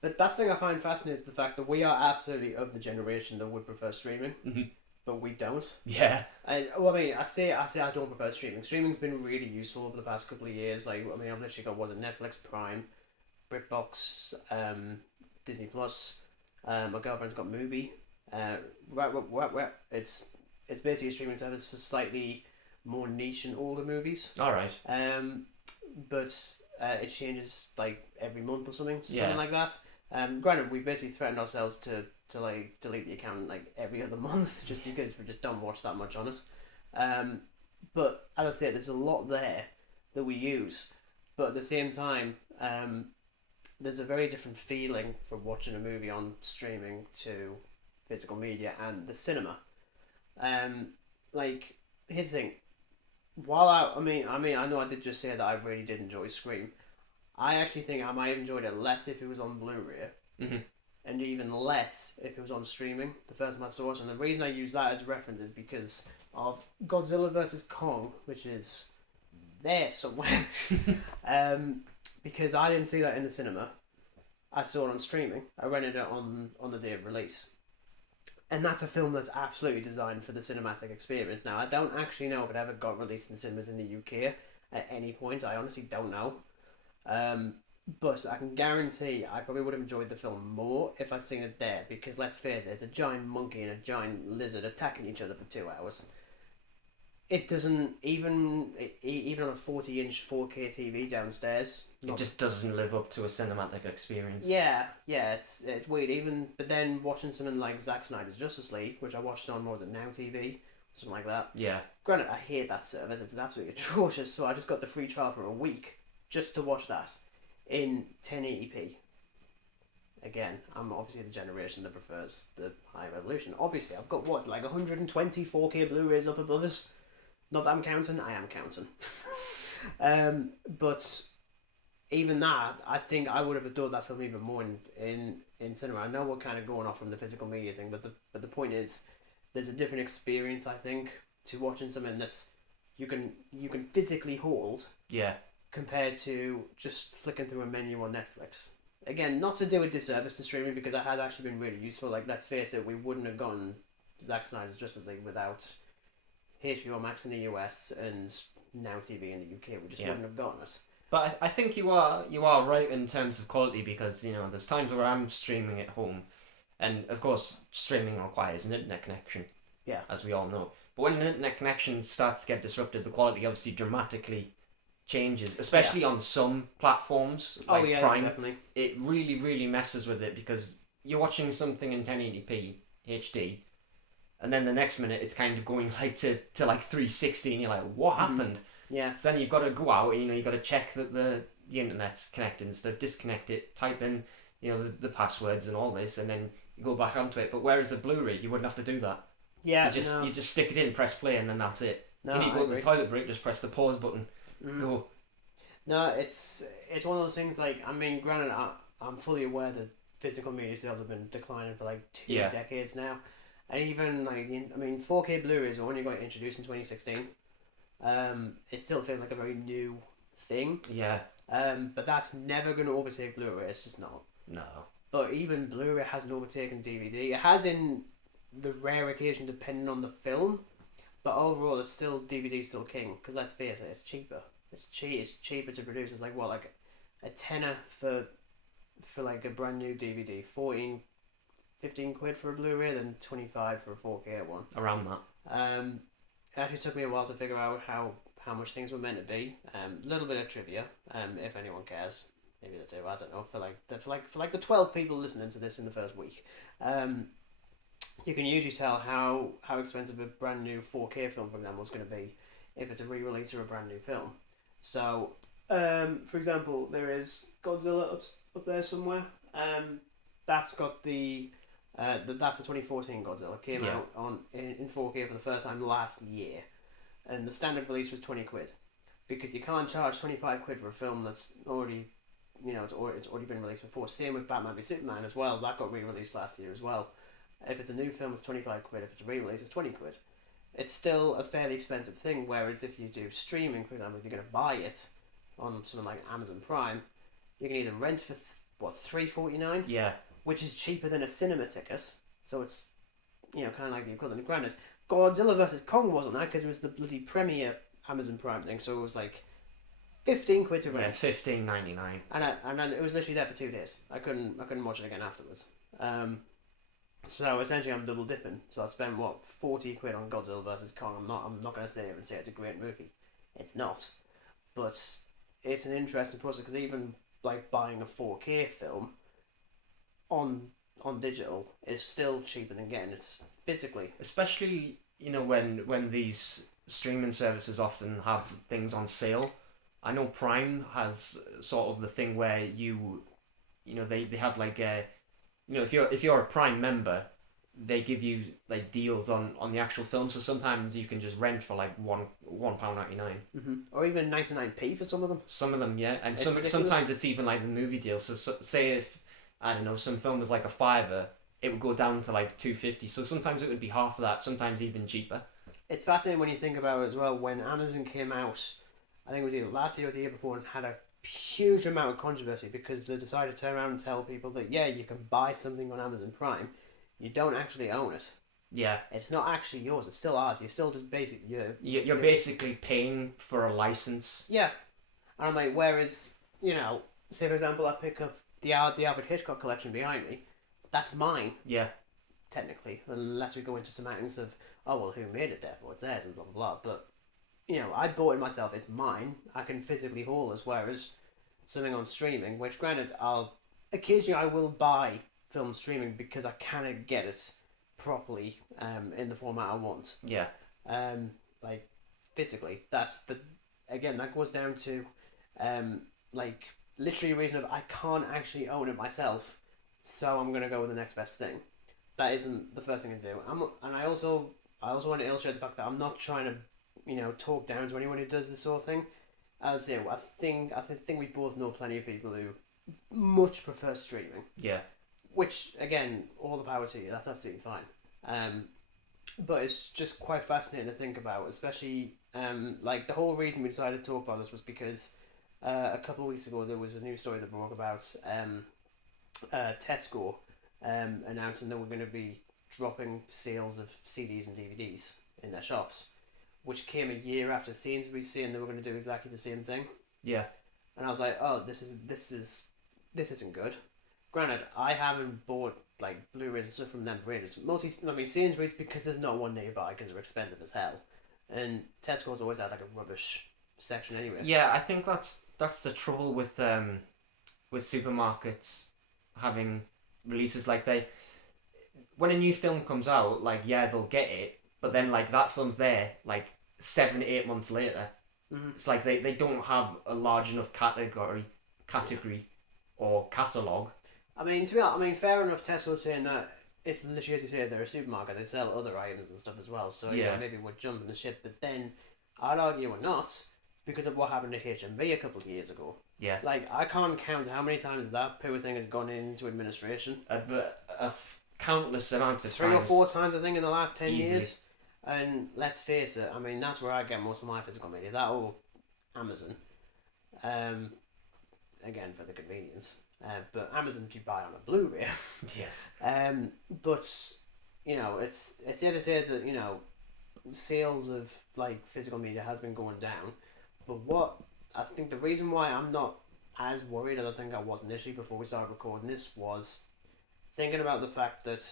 But that's the thing I find fascinating, is the fact that we are absolutely of the generation that would prefer streaming. Mm-hmm. But we don't. Yeah. I say I don't prefer streaming. Streaming's been really useful over the past couple of years. Like, I've literally got, Netflix, Prime, BritBox, Disney Plus. My girlfriend's got Mubi. It's basically a streaming service for slightly more niche and older movies. All right. But it changes like every month or something Yeah. like that. Granted, we basically threatened ourselves to like delete the account like every other month just because we just don't watch that much on it. But as I said, there's a lot there that we use, but at the same time, there's a very different feeling for watching a movie on streaming to physical media and the cinema. Like, here's the thing. While I know I did just say that I really did enjoy Scream. I actually think I might have enjoyed it less if it was on Blu-ray, and even less if it was on streaming the first time I saw it. And the reason I use that as a reference is because of Godzilla vs. Kong, which is there somewhere. Because I didn't see that in the cinema. I saw it on streaming. I rented it on the day of release. And that's a film that's absolutely designed for the cinematic experience. Now, I don't actually know if it ever got released in cinemas in the UK at any point. I honestly don't know. But I can guarantee I probably would have enjoyed the film more if I'd seen it there, because let's face it, it's a giant monkey and a giant lizard attacking each other for 2 hours. It doesn't, even on a 40-inch 4K TV downstairs, it just doesn't live up to a cinematic experience. Yeah, it's weird. But then watching something like Zack Snyder's Justice League, which I watched on, what was it, Now TV, something like that. Yeah. Granted, I hate that service. It's absolutely atrocious. So I just got the free trial for a week just to watch that in 1080p. Again, I'm obviously the generation that prefers the high resolution. Obviously, I've got 120 4K Blu-rays up above us. Not that I'm counting, I am counting. But even that, I think I would have adored that film even more in cinema. I know we're kind of going off from the physical media thing, but the point is, there's a different experience, I think, to watching something that's you can physically hold. Yeah. Compared to just flicking through a menu on Netflix. Again, not to do a disservice to streaming, because it had actually been really useful. Like, let's face it, we wouldn't have gotten Zack Snyder's Justice League without HBO Max in the US and Now TV in the UK. We just wouldn't have gotten it. But I think you are right in terms of quality, because there's times where I'm streaming at home, and of course streaming requires an internet connection. Yeah. As we all know. But when an internet connection starts to get disrupted, the quality obviously dramatically changes, especially on some platforms like Prime. Definitely. It really, really messes with it, because you're watching something in 1080p HD, and then the next minute it's kind of going like to like 360, and you're like, what happened? Yeah. So then you've got to go out, and you've got to check that the internet's connected and stuff, disconnect it, type in the passwords and all this, and then you go back onto it. But whereas the Blu-ray, you wouldn't have to do that. Yeah. You just stick it in, press play, and then that's it. No, you go to the toilet break, just press the pause button. Go. No, it's one of those things. Like, granted, I'm fully aware that physical media sales have been declining for like 2 decades now, and even 4K Blu-rays only got introduced in 2016. It still feels like a very new thing. Yeah. But that's never going to overtake Blu-ray. It's just not. No. But even Blu-ray hasn't overtaken DVD. It has in the rare occasion, depending on the film. But overall, it's still DVD's still king. Because let's face it, it's cheaper. It's cheaper to produce. It's like what, like a tenner for like a brand new DVD, 15 quid for a Blu-ray, then 25 for a 4K one. Around that. It actually took me a while to figure out how much things were meant to be. A little bit of trivia, if anyone cares. Maybe they do. I don't know. For like the 12 people listening to this in the first week, you can usually tell how expensive a brand new 4K film, for example, is going to be if it's a re-release or a brand new film. So, for example, there is Godzilla up there somewhere. That's got that's the 2014 Godzilla. Came out in 4K for the first time last year, and the standard release was 20 quid, because you can't charge 25 quid for a film that's already, it's already been released before. Same with Batman v Superman as well. That got re-released last year as well. If it's a new film, it's 25 quid. If it's a re-release, it's 20 quid. It's still a fairly expensive thing. Whereas if you do streaming, for example, if you're going to buy it on something like Amazon Prime, you can either rent for $3.49. Yeah. Which is cheaper than a cinema ticket. So it's, kind of like the equivalent. Granted, Godzilla vs. Kong wasn't that, because it was the bloody premiere Amazon Prime thing. So it was like 15 quid to rent. Yeah, $15.99. And then it was literally there for 2 days. I couldn't watch it again afterwards. So essentially, I'm double dipping. So I spent 40 quid on Godzilla vs. Kong. I'm not going to sit here and say it's a great movie. It's not, but it's an interesting process, because even like buying a 4K film on digital is still cheaper than getting it physically. Especially when these streaming services often have things on sale. I know Prime has sort of the thing where they have like a. If you're a Prime member, they give you like deals on the actual film. So sometimes you can just rent for like £1.99, or even 99p for some of them. Some of them, yeah, and sometimes it's even like the movie deal. So say if I don't know, some film was like a £5, it would go down to like £2.50. So sometimes it would be half of that. Sometimes even cheaper. It's fascinating when you think about it as well. When Amazon came out, I think it was either last year or the year before, and had a huge amount of controversy because they decided to turn around and tell people that you can buy something on Amazon Prime, you don't actually own it. Yeah, it's not actually yours. It's still ours. You're still just you're basically paying for a license. Yeah, and I'm like, whereas say for example, I pick up the Alfred Hitchcock collection behind me, that's mine. Yeah, technically, unless we go into semantics of who made it, therefore it's theirs and blah blah blah. But I bought it myself, it's mine, I can physically haul it, whereas something on streaming, which granted occasionally I will buy film streaming because I cannot get it properly in the format I want. Yeah. Like physically. But again, that goes down to like literally a reason of I can't actually own it myself, so I'm gonna go with the next best thing. That isn't the first thing to do. And I also want to illustrate the fact that I'm not trying to talk down to anyone who does this sort of thing. As I think we both know plenty of people who much prefer streaming. Yeah. Which again, all the power to you. That's absolutely fine. But it's just quite fascinating to think about, especially like the whole reason we decided to talk about this was because a couple of weeks ago there was a news story that broke about Tesco announcing that we're going to be dropping sales of CDs and DVDs in their shops, which came a year after Sainsbury's saying they were going to do exactly the same thing. Yeah. And I was like, oh, this isn't good. Granted, I haven't bought like Blu-rays and stuff from them for ages. Mostly, Sainsbury's because there's not one nearby because they're expensive as hell, and Tesco's always had like a rubbish section anyway. Yeah, I think that's the trouble with supermarkets having releases like when a new film comes out, like they'll get it, but then like that film's there like 7-8 months later. Mm-hmm. It's like they don't have a large enough category or catalogue. I mean, to be honest, fair enough. Tesco's saying that it's literally, as you say, they're a supermarket. They sell other items and stuff as well. So maybe we're jumping the ship. But then I'd argue we're not, because of what happened to HMV a couple of years ago. Yeah. Like I can't count how many times that poor thing has gone into administration. Countless amounts of 3 times. or 4 times, I think, in the last 10 Easily. years. And let's face it, I mean, that's where I get most of my physical media. That or Amazon. again for the convenience. But Amazon you buy on a Blu-ray. Yes. But it's fair to say that sales of like physical media has been going down. But what I think the reason why I'm not as worried as I think I was initially before we started recording this was thinking about the fact that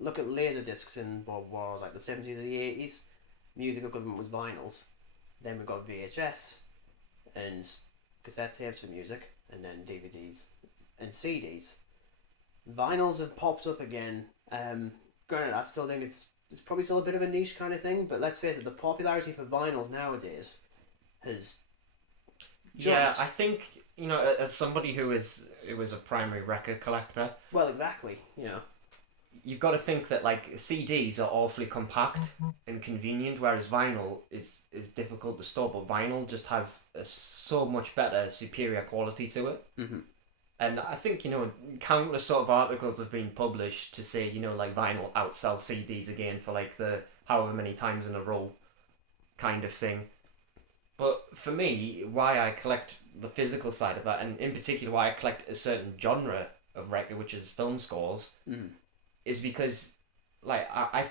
look at laser discs in what was like the 70s or the 80s. Music equivalent was vinyls. Then we got VHS and cassette tapes for music, and then DVDs and CDs. Vinyls have popped up again. Granted, I still think it's probably still a bit of a niche kind of thing, but let's face it, the popularity for vinyls nowadays has jumped. I think as somebody who was a primary record collector. Well, exactly. You've got to think that like CDs are awfully compact and convenient, whereas vinyl is difficult to store. But vinyl just has a so much better, superior quality to it. Mm-hmm. And I think countless sort of articles have been published to say like vinyl outsells CDs again for like the however many times in a row, kind of thing. But for me, why I collect the physical side of that, and in particular why I collect a certain genre of record, which is film scores. Mm-hmm. Is because like I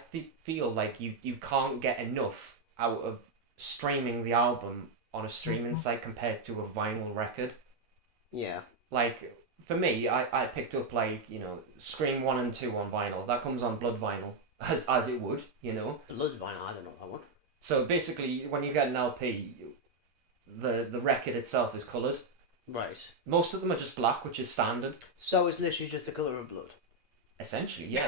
feel like you can't get enough out of streaming the album on a streaming site compared to a vinyl record. Yeah. Like for me, I picked up like Scream 1 and 2 on vinyl. That comes on blood vinyl as it would, Blood vinyl, I don't know that one. So basically when you get an LP, the record itself is coloured. Right. Most of them are just black, which is standard. So it's literally just the colour of blood. Essentially, yeah.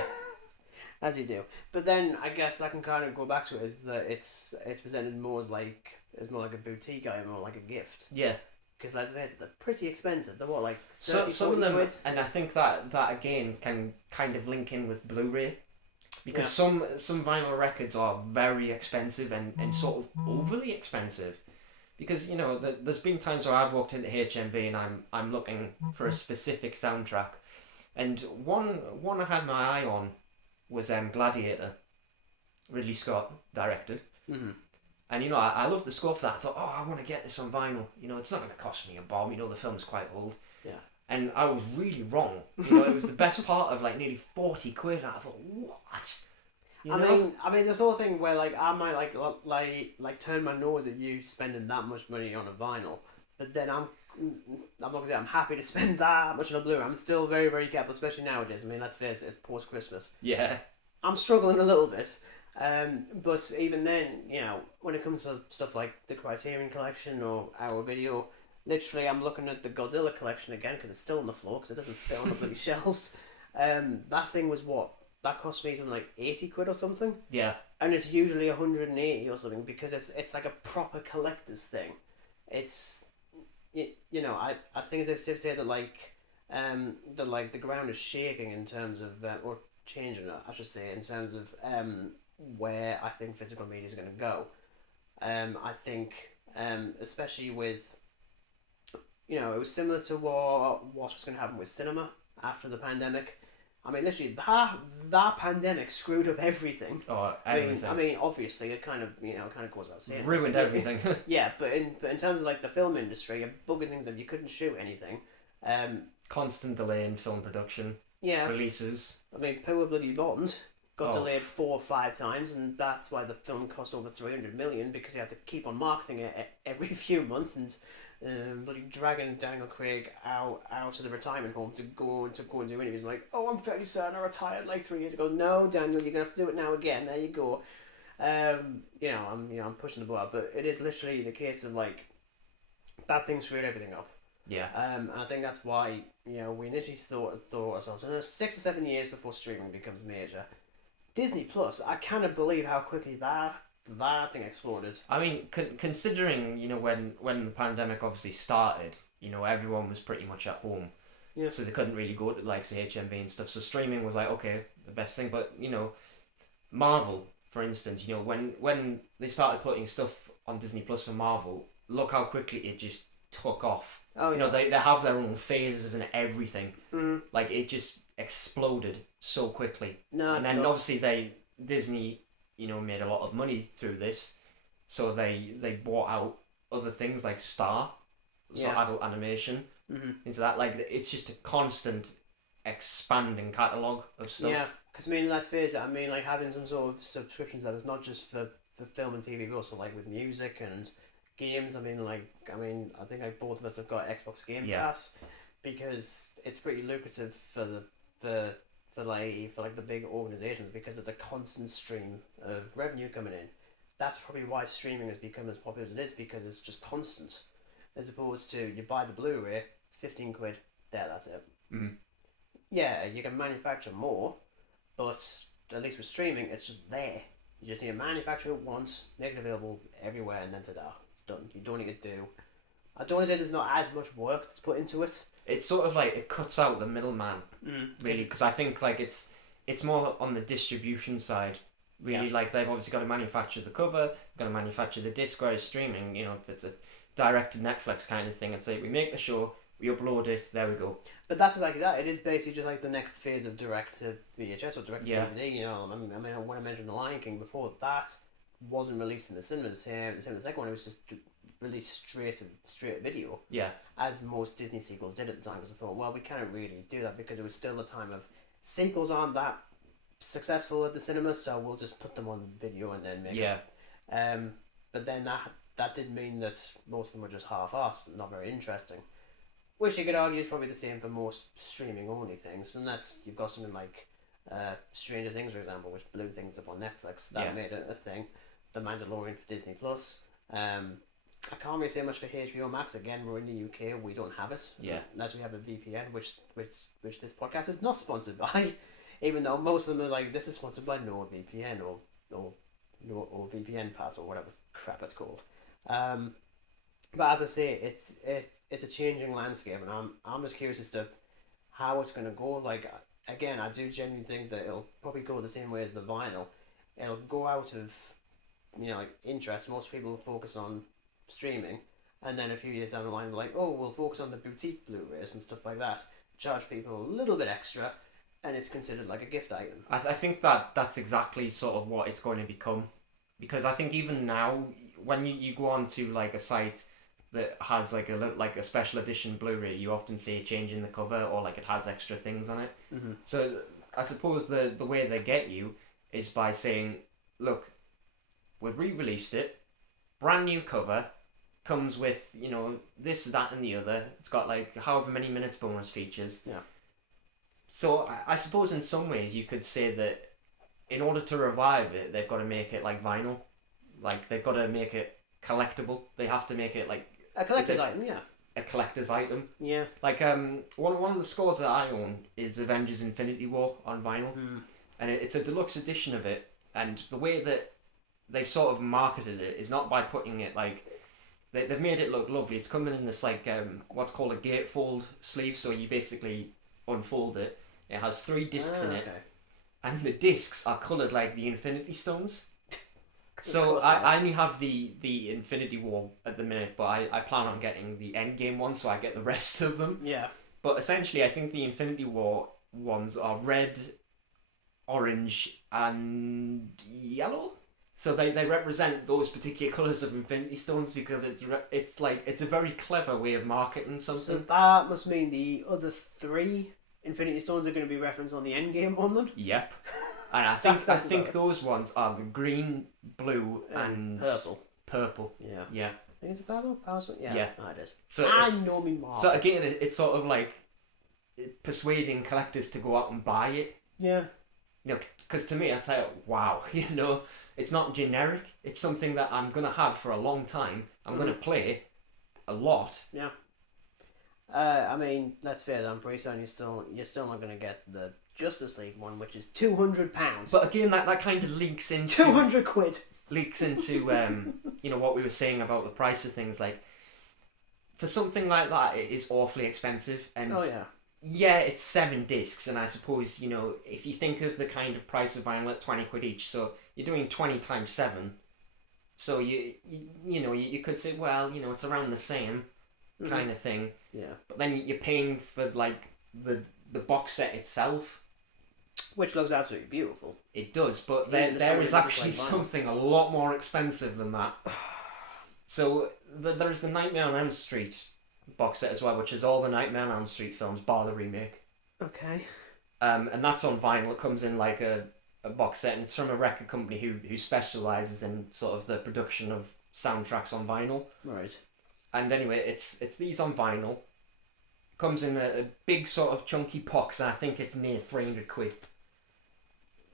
As you do. But then I guess that can kind of go back to it is that it's presented more as more like a boutique item, more like a gift. Yeah. Because let's face it, they're pretty expensive. They're what, like 30, some of 40 them, quid? and I think that again can kind of link in with Blu-ray, because some vinyl records are very expensive and sort of overly expensive. Because there's been times where I've walked into HMV and I'm looking for a specific soundtrack. And one I had my eye on was Gladiator, Ridley Scott directed. Mm-hmm. And I loved the score for that. I thought, I want to get this on vinyl. It's not going to cost me a bomb. The film's quite old. Yeah. And I was really wrong. It was the best part of like nearly 40 quid. And I thought, what? I mean, this whole thing where like I might like turn my nose at you spending that much money on a vinyl, but then I'm not gonna say I'm happy to spend that much on a Blu-ray. I'm still very, very careful, especially nowadays. I mean, let's face it, it's post Christmas. Yeah. I'm struggling a little bit, but even then, when it comes to stuff like the Criterion collection or our video, literally, I'm looking at the Godzilla collection again because it's still on the floor because it doesn't fit on the bloody shelves. That thing was what? That cost me something like 80 quid or something. Yeah. And it's usually 180 or something because it's like a proper collector's thing. It's I think as I've said that the ground is shaking in terms of or changing, I should say, in terms of where I think physical media is going to go. I think especially with it was similar to what was going to happen with cinema after the pandemic. I mean, literally, that pandemic screwed up everything. Oh, everything. I mean, obviously, it kind of goes without saying. Ruined everything. Yeah, but in terms of like the film industry, bugging things up, you couldn't shoot anything. Constant delay in film production. Yeah. Releases. I mean, poor bloody Bond got delayed 4 or 5 times, and that's why the film cost over 300 million because he had to keep on marketing it every few months and. Bloody dragging Daniel Craig out of the retirement home to go and do interviews. I'm like, I'm fairly certain I retired like 3 years ago. No, Daniel, you're gonna have to do it now again. There you go. I'm pushing the boat, but it is literally the case of like that thing screwed everything up. Yeah. And I think that's why we initially thought ourselves 6 or 7 years before streaming becomes major. Disney Plus, I cannot believe how quickly that thing exploded. I mean, considering when the pandemic obviously started, everyone was pretty much at home, so they couldn't really go to like say HMV and stuff. So streaming was like the best thing. But Marvel, for instance, when they started putting stuff on Disney Plus for Marvel, look how quickly it just took off. Oh yeah. They have their own phases and everything. Mm. Like it just exploded so quickly. No, and then obviously Disney made a lot of money through this, so they bought out other things like Star, sort of adult animation into that. Like, it's just a constant expanding catalogue of stuff. Yeah, because I mean, let's face it. I mean, like having some sort of subscription service, not just for film and TV, but also like with music and games. I think like both of us have got Xbox Game Pass because it's pretty lucrative for the big organizations because it's a constant stream of revenue coming in. That's probably why streaming has become as popular as it is, because it's just constant, as opposed to you buy the Blu-ray, it's 15 quid, that's it. Yeah, you can manufacture more, but at least with streaming, it's just there. You just need to manufacture it once, make it available everywhere, and then ta-da, it's done. You don't need to do... I don't want to say there's not as much work that's put into it. It's sort of like, it cuts out the middleman, really, because I think like it's more on the distribution side, really. Like, they've obviously got to manufacture the cover, got to manufacture the disc, whereas streaming, you know, if it's a direct to Netflix kind of thing, it's like, we make the show, we upload it, there we go. But that's exactly that. It is basically just like the next phase of direct to VHS or direct to DVD. You know, I mean, when I mentioned The Lion King before, that wasn't released in the cinema. The same the second one, it was just released straight video. Yeah. As most Disney sequels did at the time, because I thought, well, we can't really do that because it was still a time of sequels aren't that successful at the cinema, so we'll just put them on video and then make it. But then that did mean that most of them were just half-assed and not very interesting. Which you could argue is probably the same for most streaming-only things, unless you've got something like Stranger Things, for example, which blew things up on Netflix. That made it a thing. The Mandalorian for Disney Plus. I can't really say much for HBO Max. Again, we're in the UK, we don't have it. Yeah. Unless we have a VPN, which this podcast is not sponsored by, even though most of them are like, this is sponsored by NordVPN or VPN Pass or whatever crap it's called. But as I say, it's a changing landscape, and I'm just curious as to how it's going to go. Like, again, I do genuinely think that it'll probably go the same way as the vinyl. It'll go out of, you know, like, interest. Most people will focus on streaming, and then a few years down the line, they're like, oh, we'll focus on the boutique Blu-rays and stuff like that. Charge people a little bit extra, and it's considered like a gift item. I think that's exactly sort of what it's going to become, because I think even now, when you go on to like a site that has like a special edition Blu-ray, you often see a change in the cover, or like it has extra things on it. So I suppose the way they get you is by saying, look, we've re-released it, brand new cover, comes with, you know, this, that and the other. It's got like however many minutes bonus features. Yeah. So I suppose in some ways you could say that in order to revive it, they've got to make it like vinyl. Like, they've got to make it collectible. They have to make it like a collector's item, yeah. A collector's item. Yeah. Like, one of the scores that I own is Avengers Infinity War on vinyl. And it's a deluxe edition of it. And the way that they've sort of marketed it is not by putting it like... They've made it look lovely. It's coming in this like, what's called a gatefold sleeve. So you basically unfold it. It has 3 discs in it. And the discs are coloured like the Infinity Stones. So I only have the Infinity War at the minute, but I plan on getting the Endgame one, so I get the rest of them. Yeah. But essentially, I think the Infinity War ones are red, orange, and yellow. So they represent those particular colours of Infinity Stones, because it's a very clever way of marketing something. So that must mean the other 3 Infinity Stones are going to be referenced on the Endgame one then? Yep. And I think those ones are the green, blue, and purple. Yeah. Yeah. I think it's a purple? Yeah. It is. So I know me Marvel. So again, it's sort of like persuading collectors to go out and buy it. Yeah. You know, because to me, that's like, wow, you know, it's not generic. It's something that I'm going to have for a long time. I'm going to play a lot. Yeah. I mean, let's face it, I'm pretty certain you're still not going to get the Justice League one, which is £200. But again, that kind of links into... 200 quid! Leaks into, you know, what we were saying about the price of things. Like, for something like that, it is awfully expensive. And oh, yeah. Yeah, it's 7 discs, and I suppose, you know, if you think of the kind of price of vinyl at 20 quid each, so you're doing 20 times 7. So, you know, you could say, well, you know, it's around the same kind of thing. Yeah. But then you're paying for, like, the box set itself. Which looks absolutely beautiful. It does, but there is actually something a lot more expensive than that. So there is the Nightmare on Elm Street box set as well, which is all the Nightmare on Elm Street films, bar the remake. Okay. And that's on vinyl. It comes in like a box set, and it's from a record company who specialises in sort of the production of soundtracks on vinyl. Right. And anyway, it's these on vinyl. Comes in a big sort of chunky box, and I think it's near 300 quid.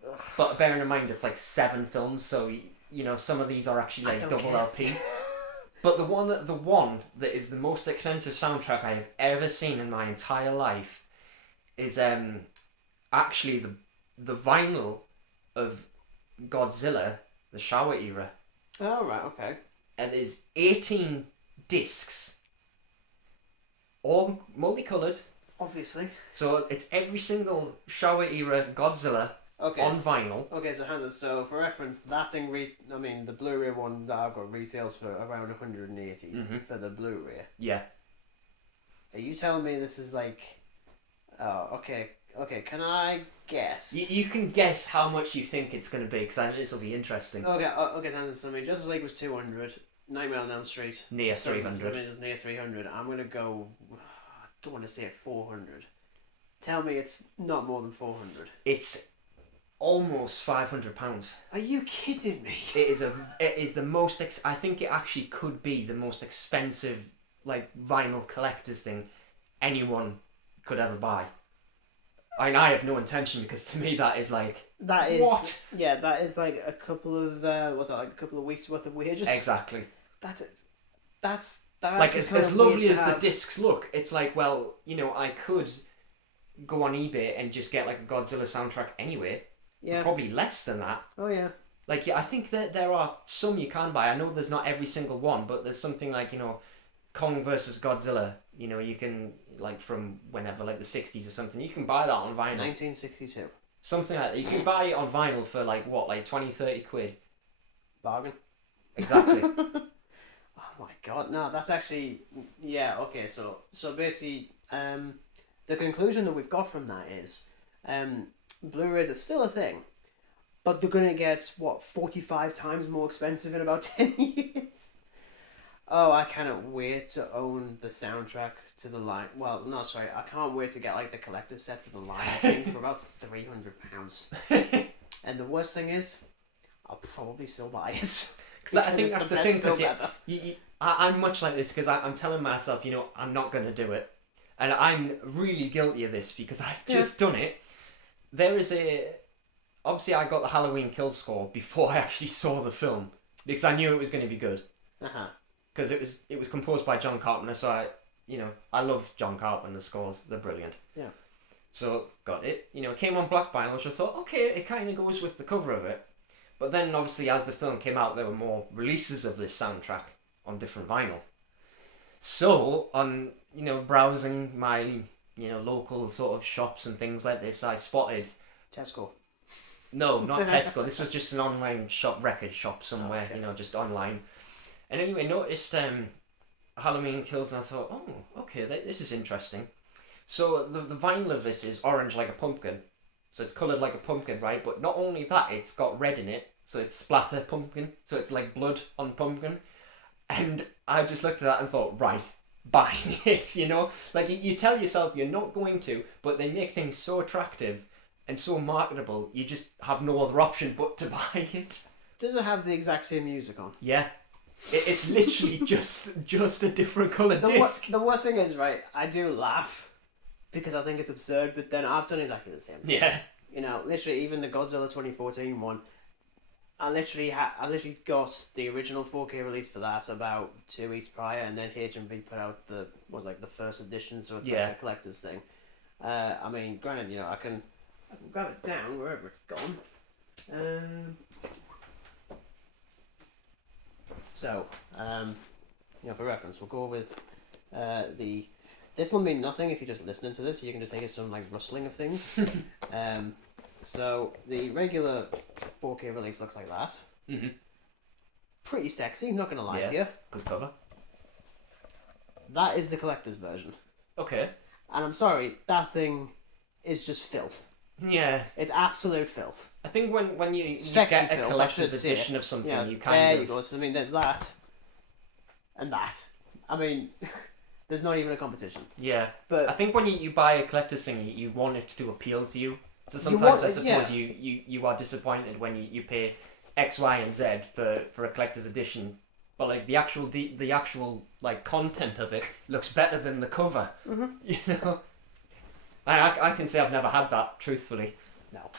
Ugh. But bearing in mind it's like 7 films, so you know some of these are actually like double LP. But the one that is the most expensive soundtrack I have ever seen in my entire life is actually the vinyl of Godzilla, the Showa era. Oh right, okay. And there's 18 discs, all multicoloured. Obviously. So it's every single Showa era Godzilla on vinyl. Okay, so Hans, so for reference, that thing the Blu-ray one that I've got resales for around 180 for the Blu-ray. Yeah. Are you telling me this is like... Oh, okay. Okay, can I guess? You can guess how much you think it's going to be, because I know this will be interesting. Okay, Hans, so Justice League was 200. Nightmare on Elm Street. Near 300. Just near 300. I'm going to go... I don't want to say 400. Tell me it's not more than 400. It's almost £500. Are you kidding me? It is the most... I think it actually could be the most expensive like vinyl collector's thing anyone could ever buy. I have no intention, because to me that is like... That is... What? Yeah, that is like a couple of... what's that, like a couple of weeks worth of wages? Exactly. That's like as lovely as the discs look, it's like, well, you know, I could go on eBay and just get like a Godzilla soundtrack anyway. Yeah. Probably less than that. Oh yeah. Like, yeah, I think that there are some you can buy. I know there's not every single one, but there's something like, you know, Kong versus Godzilla. You know, you can, like, from whenever, like the 60s or something, you can buy that on vinyl. 1962. Something like that. You can buy it on vinyl for like what, like 20, 30 quid. Bargain. Exactly. Oh my god, no, that's actually... Yeah, okay, so basically, the conclusion that we've got from that is, Blu-rays are still a thing, but they're going to get, 45 times more expensive in about 10 years? Oh, I cannot wait to own the soundtrack to the line... Well, no, sorry, I can't wait to get, like, the collector's set to the line thing for about £300. And the worst thing is, I'll probably still buy it. Because I think that's the thing, because I'm much like this, because I'm telling myself, you know, I'm not going to do it. And I'm really guilty of this, because I've just done it. There is obviously I got the Halloween Kills score before I actually saw the film, because I knew it was going to be good. Because it was composed by John Carpenter, so I love John Carpenter's scores. They're brilliant. Yeah. So got it. You know, it came on black vinyl, which I thought, okay, it kind of goes with the cover of it. But then obviously as the film came out, there were more releases of this soundtrack on different vinyl. So on, you know, browsing my, you know, local sort of shops and things like this, I spotted... Tesco. No, not Tesco. This was just an online shop, record shop somewhere, you know, just online. And anyway, noticed Halloween Kills, and I thought, oh, okay, this is interesting. So the vinyl of this is orange like a pumpkin. So it's coloured like a pumpkin, right? But not only that, it's got red in it. So it's splatter pumpkin. So it's like blood on pumpkin. And I just looked at that and thought, right, buying it, you know? Like, you tell yourself you're not going to, but they make things so attractive and so marketable, you just have no other option but to buy it. Does it have the exact same music on? Yeah. It's literally just a different colour disc. The worst thing is, right, I do laugh because I think it's absurd, but then I've done exactly the same thing. Yeah. You know, literally, even the Godzilla 2014 one, I literally got the original 4K release for that about 2 weeks prior, and then HMV put out the first edition, so it's like a collector's thing. I mean, granted, you know, I can grab it down wherever it's gone. So, you know, for reference, we'll go with this will mean nothing if you're just listening to this. You can just hear some like rustling of things. So the regular 4K release looks like that. Mm-hmm. Pretty sexy, not gonna lie to you. Good cover. That is the collector's version. Okay. And I'm sorry, that thing is just filth. Yeah. It's absolute filth. I think when you Sexy get a filth, collector's edition of something, you kind there of... you go. So, I mean, there's that. And that. I mean, There's not even a competition. Yeah. But I think when you buy a collector's thing, you want it to appeal to you. So You sometimes want- I suppose yeah. you are disappointed when you pay X, Y, and Z for a collector's edition, but like the actual like content of it looks better than the cover. Mm-hmm. You know, I can say I've never had that, truthfully. No.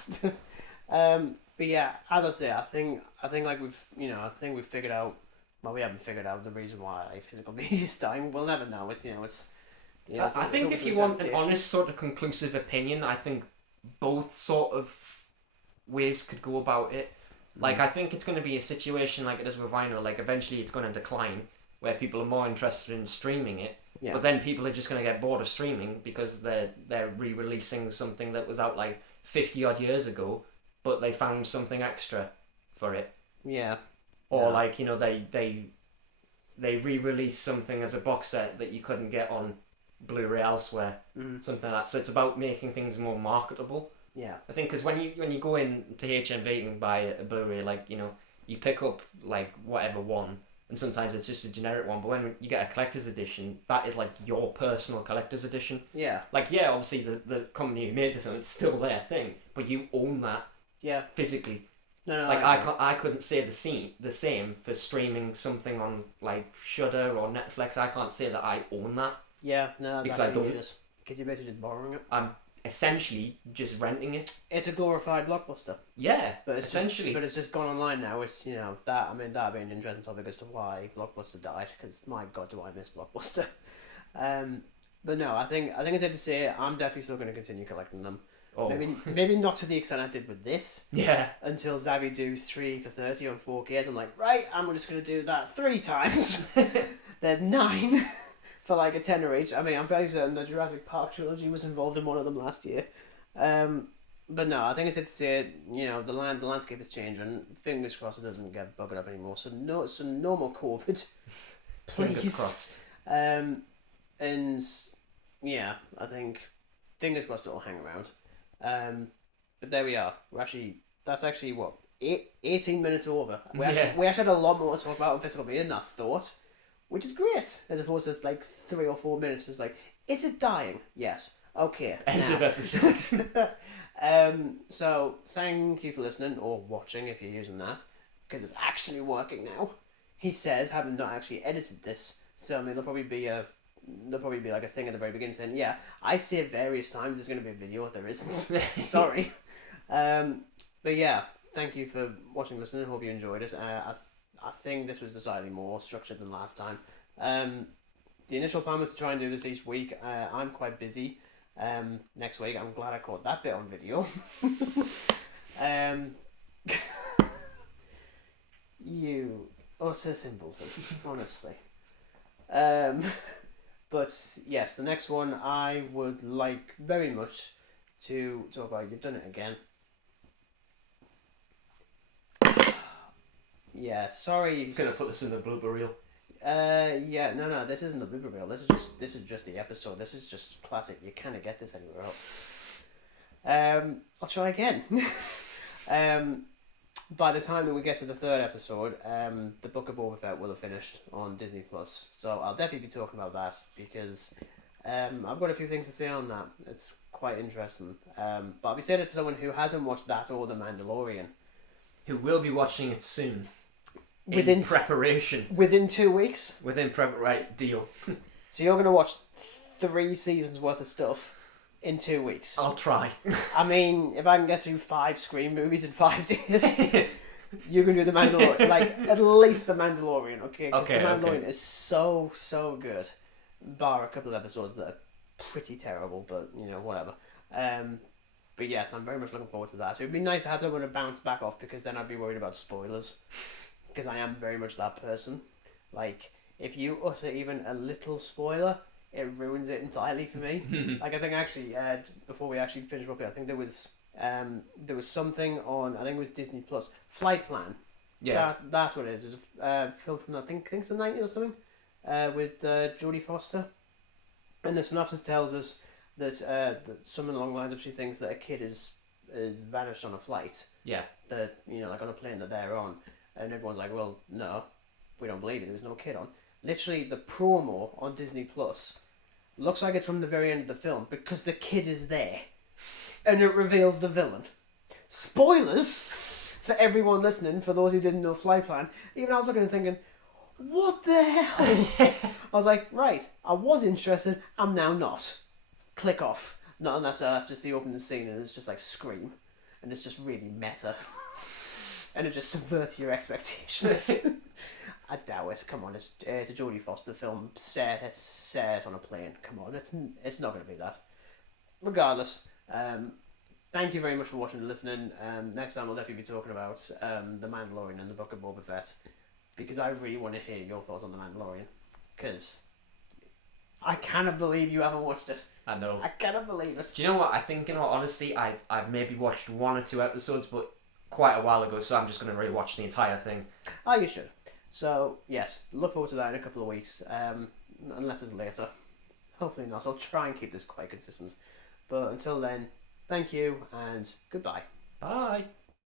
But yeah, as I say, I think like we've figured out. Well, we haven't figured out the reason why physical media is dying. We'll never know. It's I think if you want an honest sort of conclusive opinion, I think both sort of ways could go about it. Like, I think it's going to be a situation like it is with vinyl. Like, eventually it's going to decline, where people are more interested in streaming it. Yeah. But then people are just going to get bored of streaming because they're re-releasing something that was out like 50 odd years ago, but they found something extra for it. Yeah. Or Yeah. like, you know, they re-release something as a box set that you couldn't get on Blu-ray elsewhere. Mm-hmm. Something like that. So it's about making things more marketable. Yeah. I think because when you go in to HMV and buy a Blu-ray, like, you know, you pick up like whatever one, and sometimes it's just a generic one. But when you get a collector's edition, that is like your personal collector's edition. Yeah. Like, yeah, obviously the company who made the film, it's still their thing, but you own that Yeah. physically. No. Like I couldn't say the same for streaming something on like Shudder or Netflix. I can't say that I own that. Yeah. No. Because that's I don't. Because you're basically just borrowing it. I'm essentially just renting it. It's a glorified blockbuster. Yeah, But it's essentially. but it's just gone online now. It's that'd be an interesting topic as to why Blockbuster died. Because my God, do I miss Blockbuster. But no, I think it's safe to say I'm definitely still going to continue collecting them. Oh. Maybe not to the extent I did with this. Yeah. Until Zavi do 3 for 30 on 4K, I'm like, right, I'm just going to do that 3 times. There's 9 for like a tenner each. I mean, I'm fairly certain the Jurassic Park trilogy was involved in one of them last year. But no, I think it's safe to say, the landscape is changing. Fingers crossed it doesn't get buggered up anymore. So no more COVID, please. Fingers crossed. And yeah, I think fingers crossed it'll hang around. But there we are. That's actually what 18 minutes over. We actually had a lot more to talk about on physical media than I thought, which is great. As opposed to like 3 or 4 minutes. It's like, is it dying? Yes. Okay. End of episode. So thank you for listening or watching if you're using that, because it's actually working now. He says, having not actually edited this, so I mean, there'll probably be like a thing at the very beginning saying, yeah, I say various times there's going to be a video, there isn't. Sorry. But yeah, thank you for watching and listening. Hope you enjoyed it. I think this was decidedly more structured than last time. The initial plan was to try and do this each week. I'm quite busy next week. I'm glad I caught that bit on video. You utter simpleton, honestly. But yes, the next one I would like very much to talk about. You've done it again. Yeah, sorry. He's gonna put this in the blooper reel. Yeah, no, this isn't the blooper reel. This is just the episode. This is just classic. You can't get this anywhere else. I'll try again. By the time that we get to the 3rd episode, the Book of Boba Fett will have finished on Disney Plus. So I'll definitely be talking about that because I've got a few things to say on that. It's quite interesting. But I'll be saying it to someone who hasn't watched that or The Mandalorian. Who will be watching it soon. Within preparation. Within 2 weeks. Right, deal. So you're going to watch 3 seasons worth of stuff in 2 weeks. I'll try. I mean, if I can get through 5 Scream movies in 5 days, you can do The Mandalorian. Like, at least The Mandalorian, okay? Because The Mandalorian is so good. Bar a couple of episodes that are pretty terrible, but, whatever. But yes, I'm very much looking forward to that. So it'd be nice to have someone to bounce back off, because then I'd be worried about spoilers. Because I am very much that person. Like, if you utter even a little spoiler, it ruins it entirely for me. Like, I think actually, before we actually finish up here, I think there was something on, I think it was Disney Plus, Flight Plan. Yeah. That's what it is. It was a film from, I think it's the 90s or something, with Jodie Foster. And the synopsis tells us that something along the lines of she thinks that a kid is vanished on a flight. Yeah. That, like on a plane that they're on. And everyone's like, well, no, we don't believe it. There was no kid on. literally the promo on Disney Plus looks like it's from the very end of the film because the kid is there and it reveals the villain. Spoilers for everyone listening, for those who didn't know Flight Plan. Even I was looking and thinking, what the hell? I was like, right, I was interested, I'm now not. Click off. Not unless that's just the opening scene and it's just like Scream. And it's just really meta. And it just subverts your expectations. I doubt it. Come on, it's a Jodie Foster film set on a plane. Come on, it's not going to be that. Regardless, thank you very much for watching and listening. Next time we'll definitely be talking about The Mandalorian and the Book of Boba Fett, because I really want to hear your thoughts on The Mandalorian, because I cannot believe you haven't watched it. I know. I cannot believe it. Do you know what? I think, in all honesty, I've maybe watched 1 or 2 episodes, but quite a while ago, so I'm just going to rewatch the entire thing. Oh, you should. So, yes, look forward to that in a couple of weeks, unless it's later. Hopefully not. I'll try and keep this quite consistent. But until then, thank you and goodbye. Bye.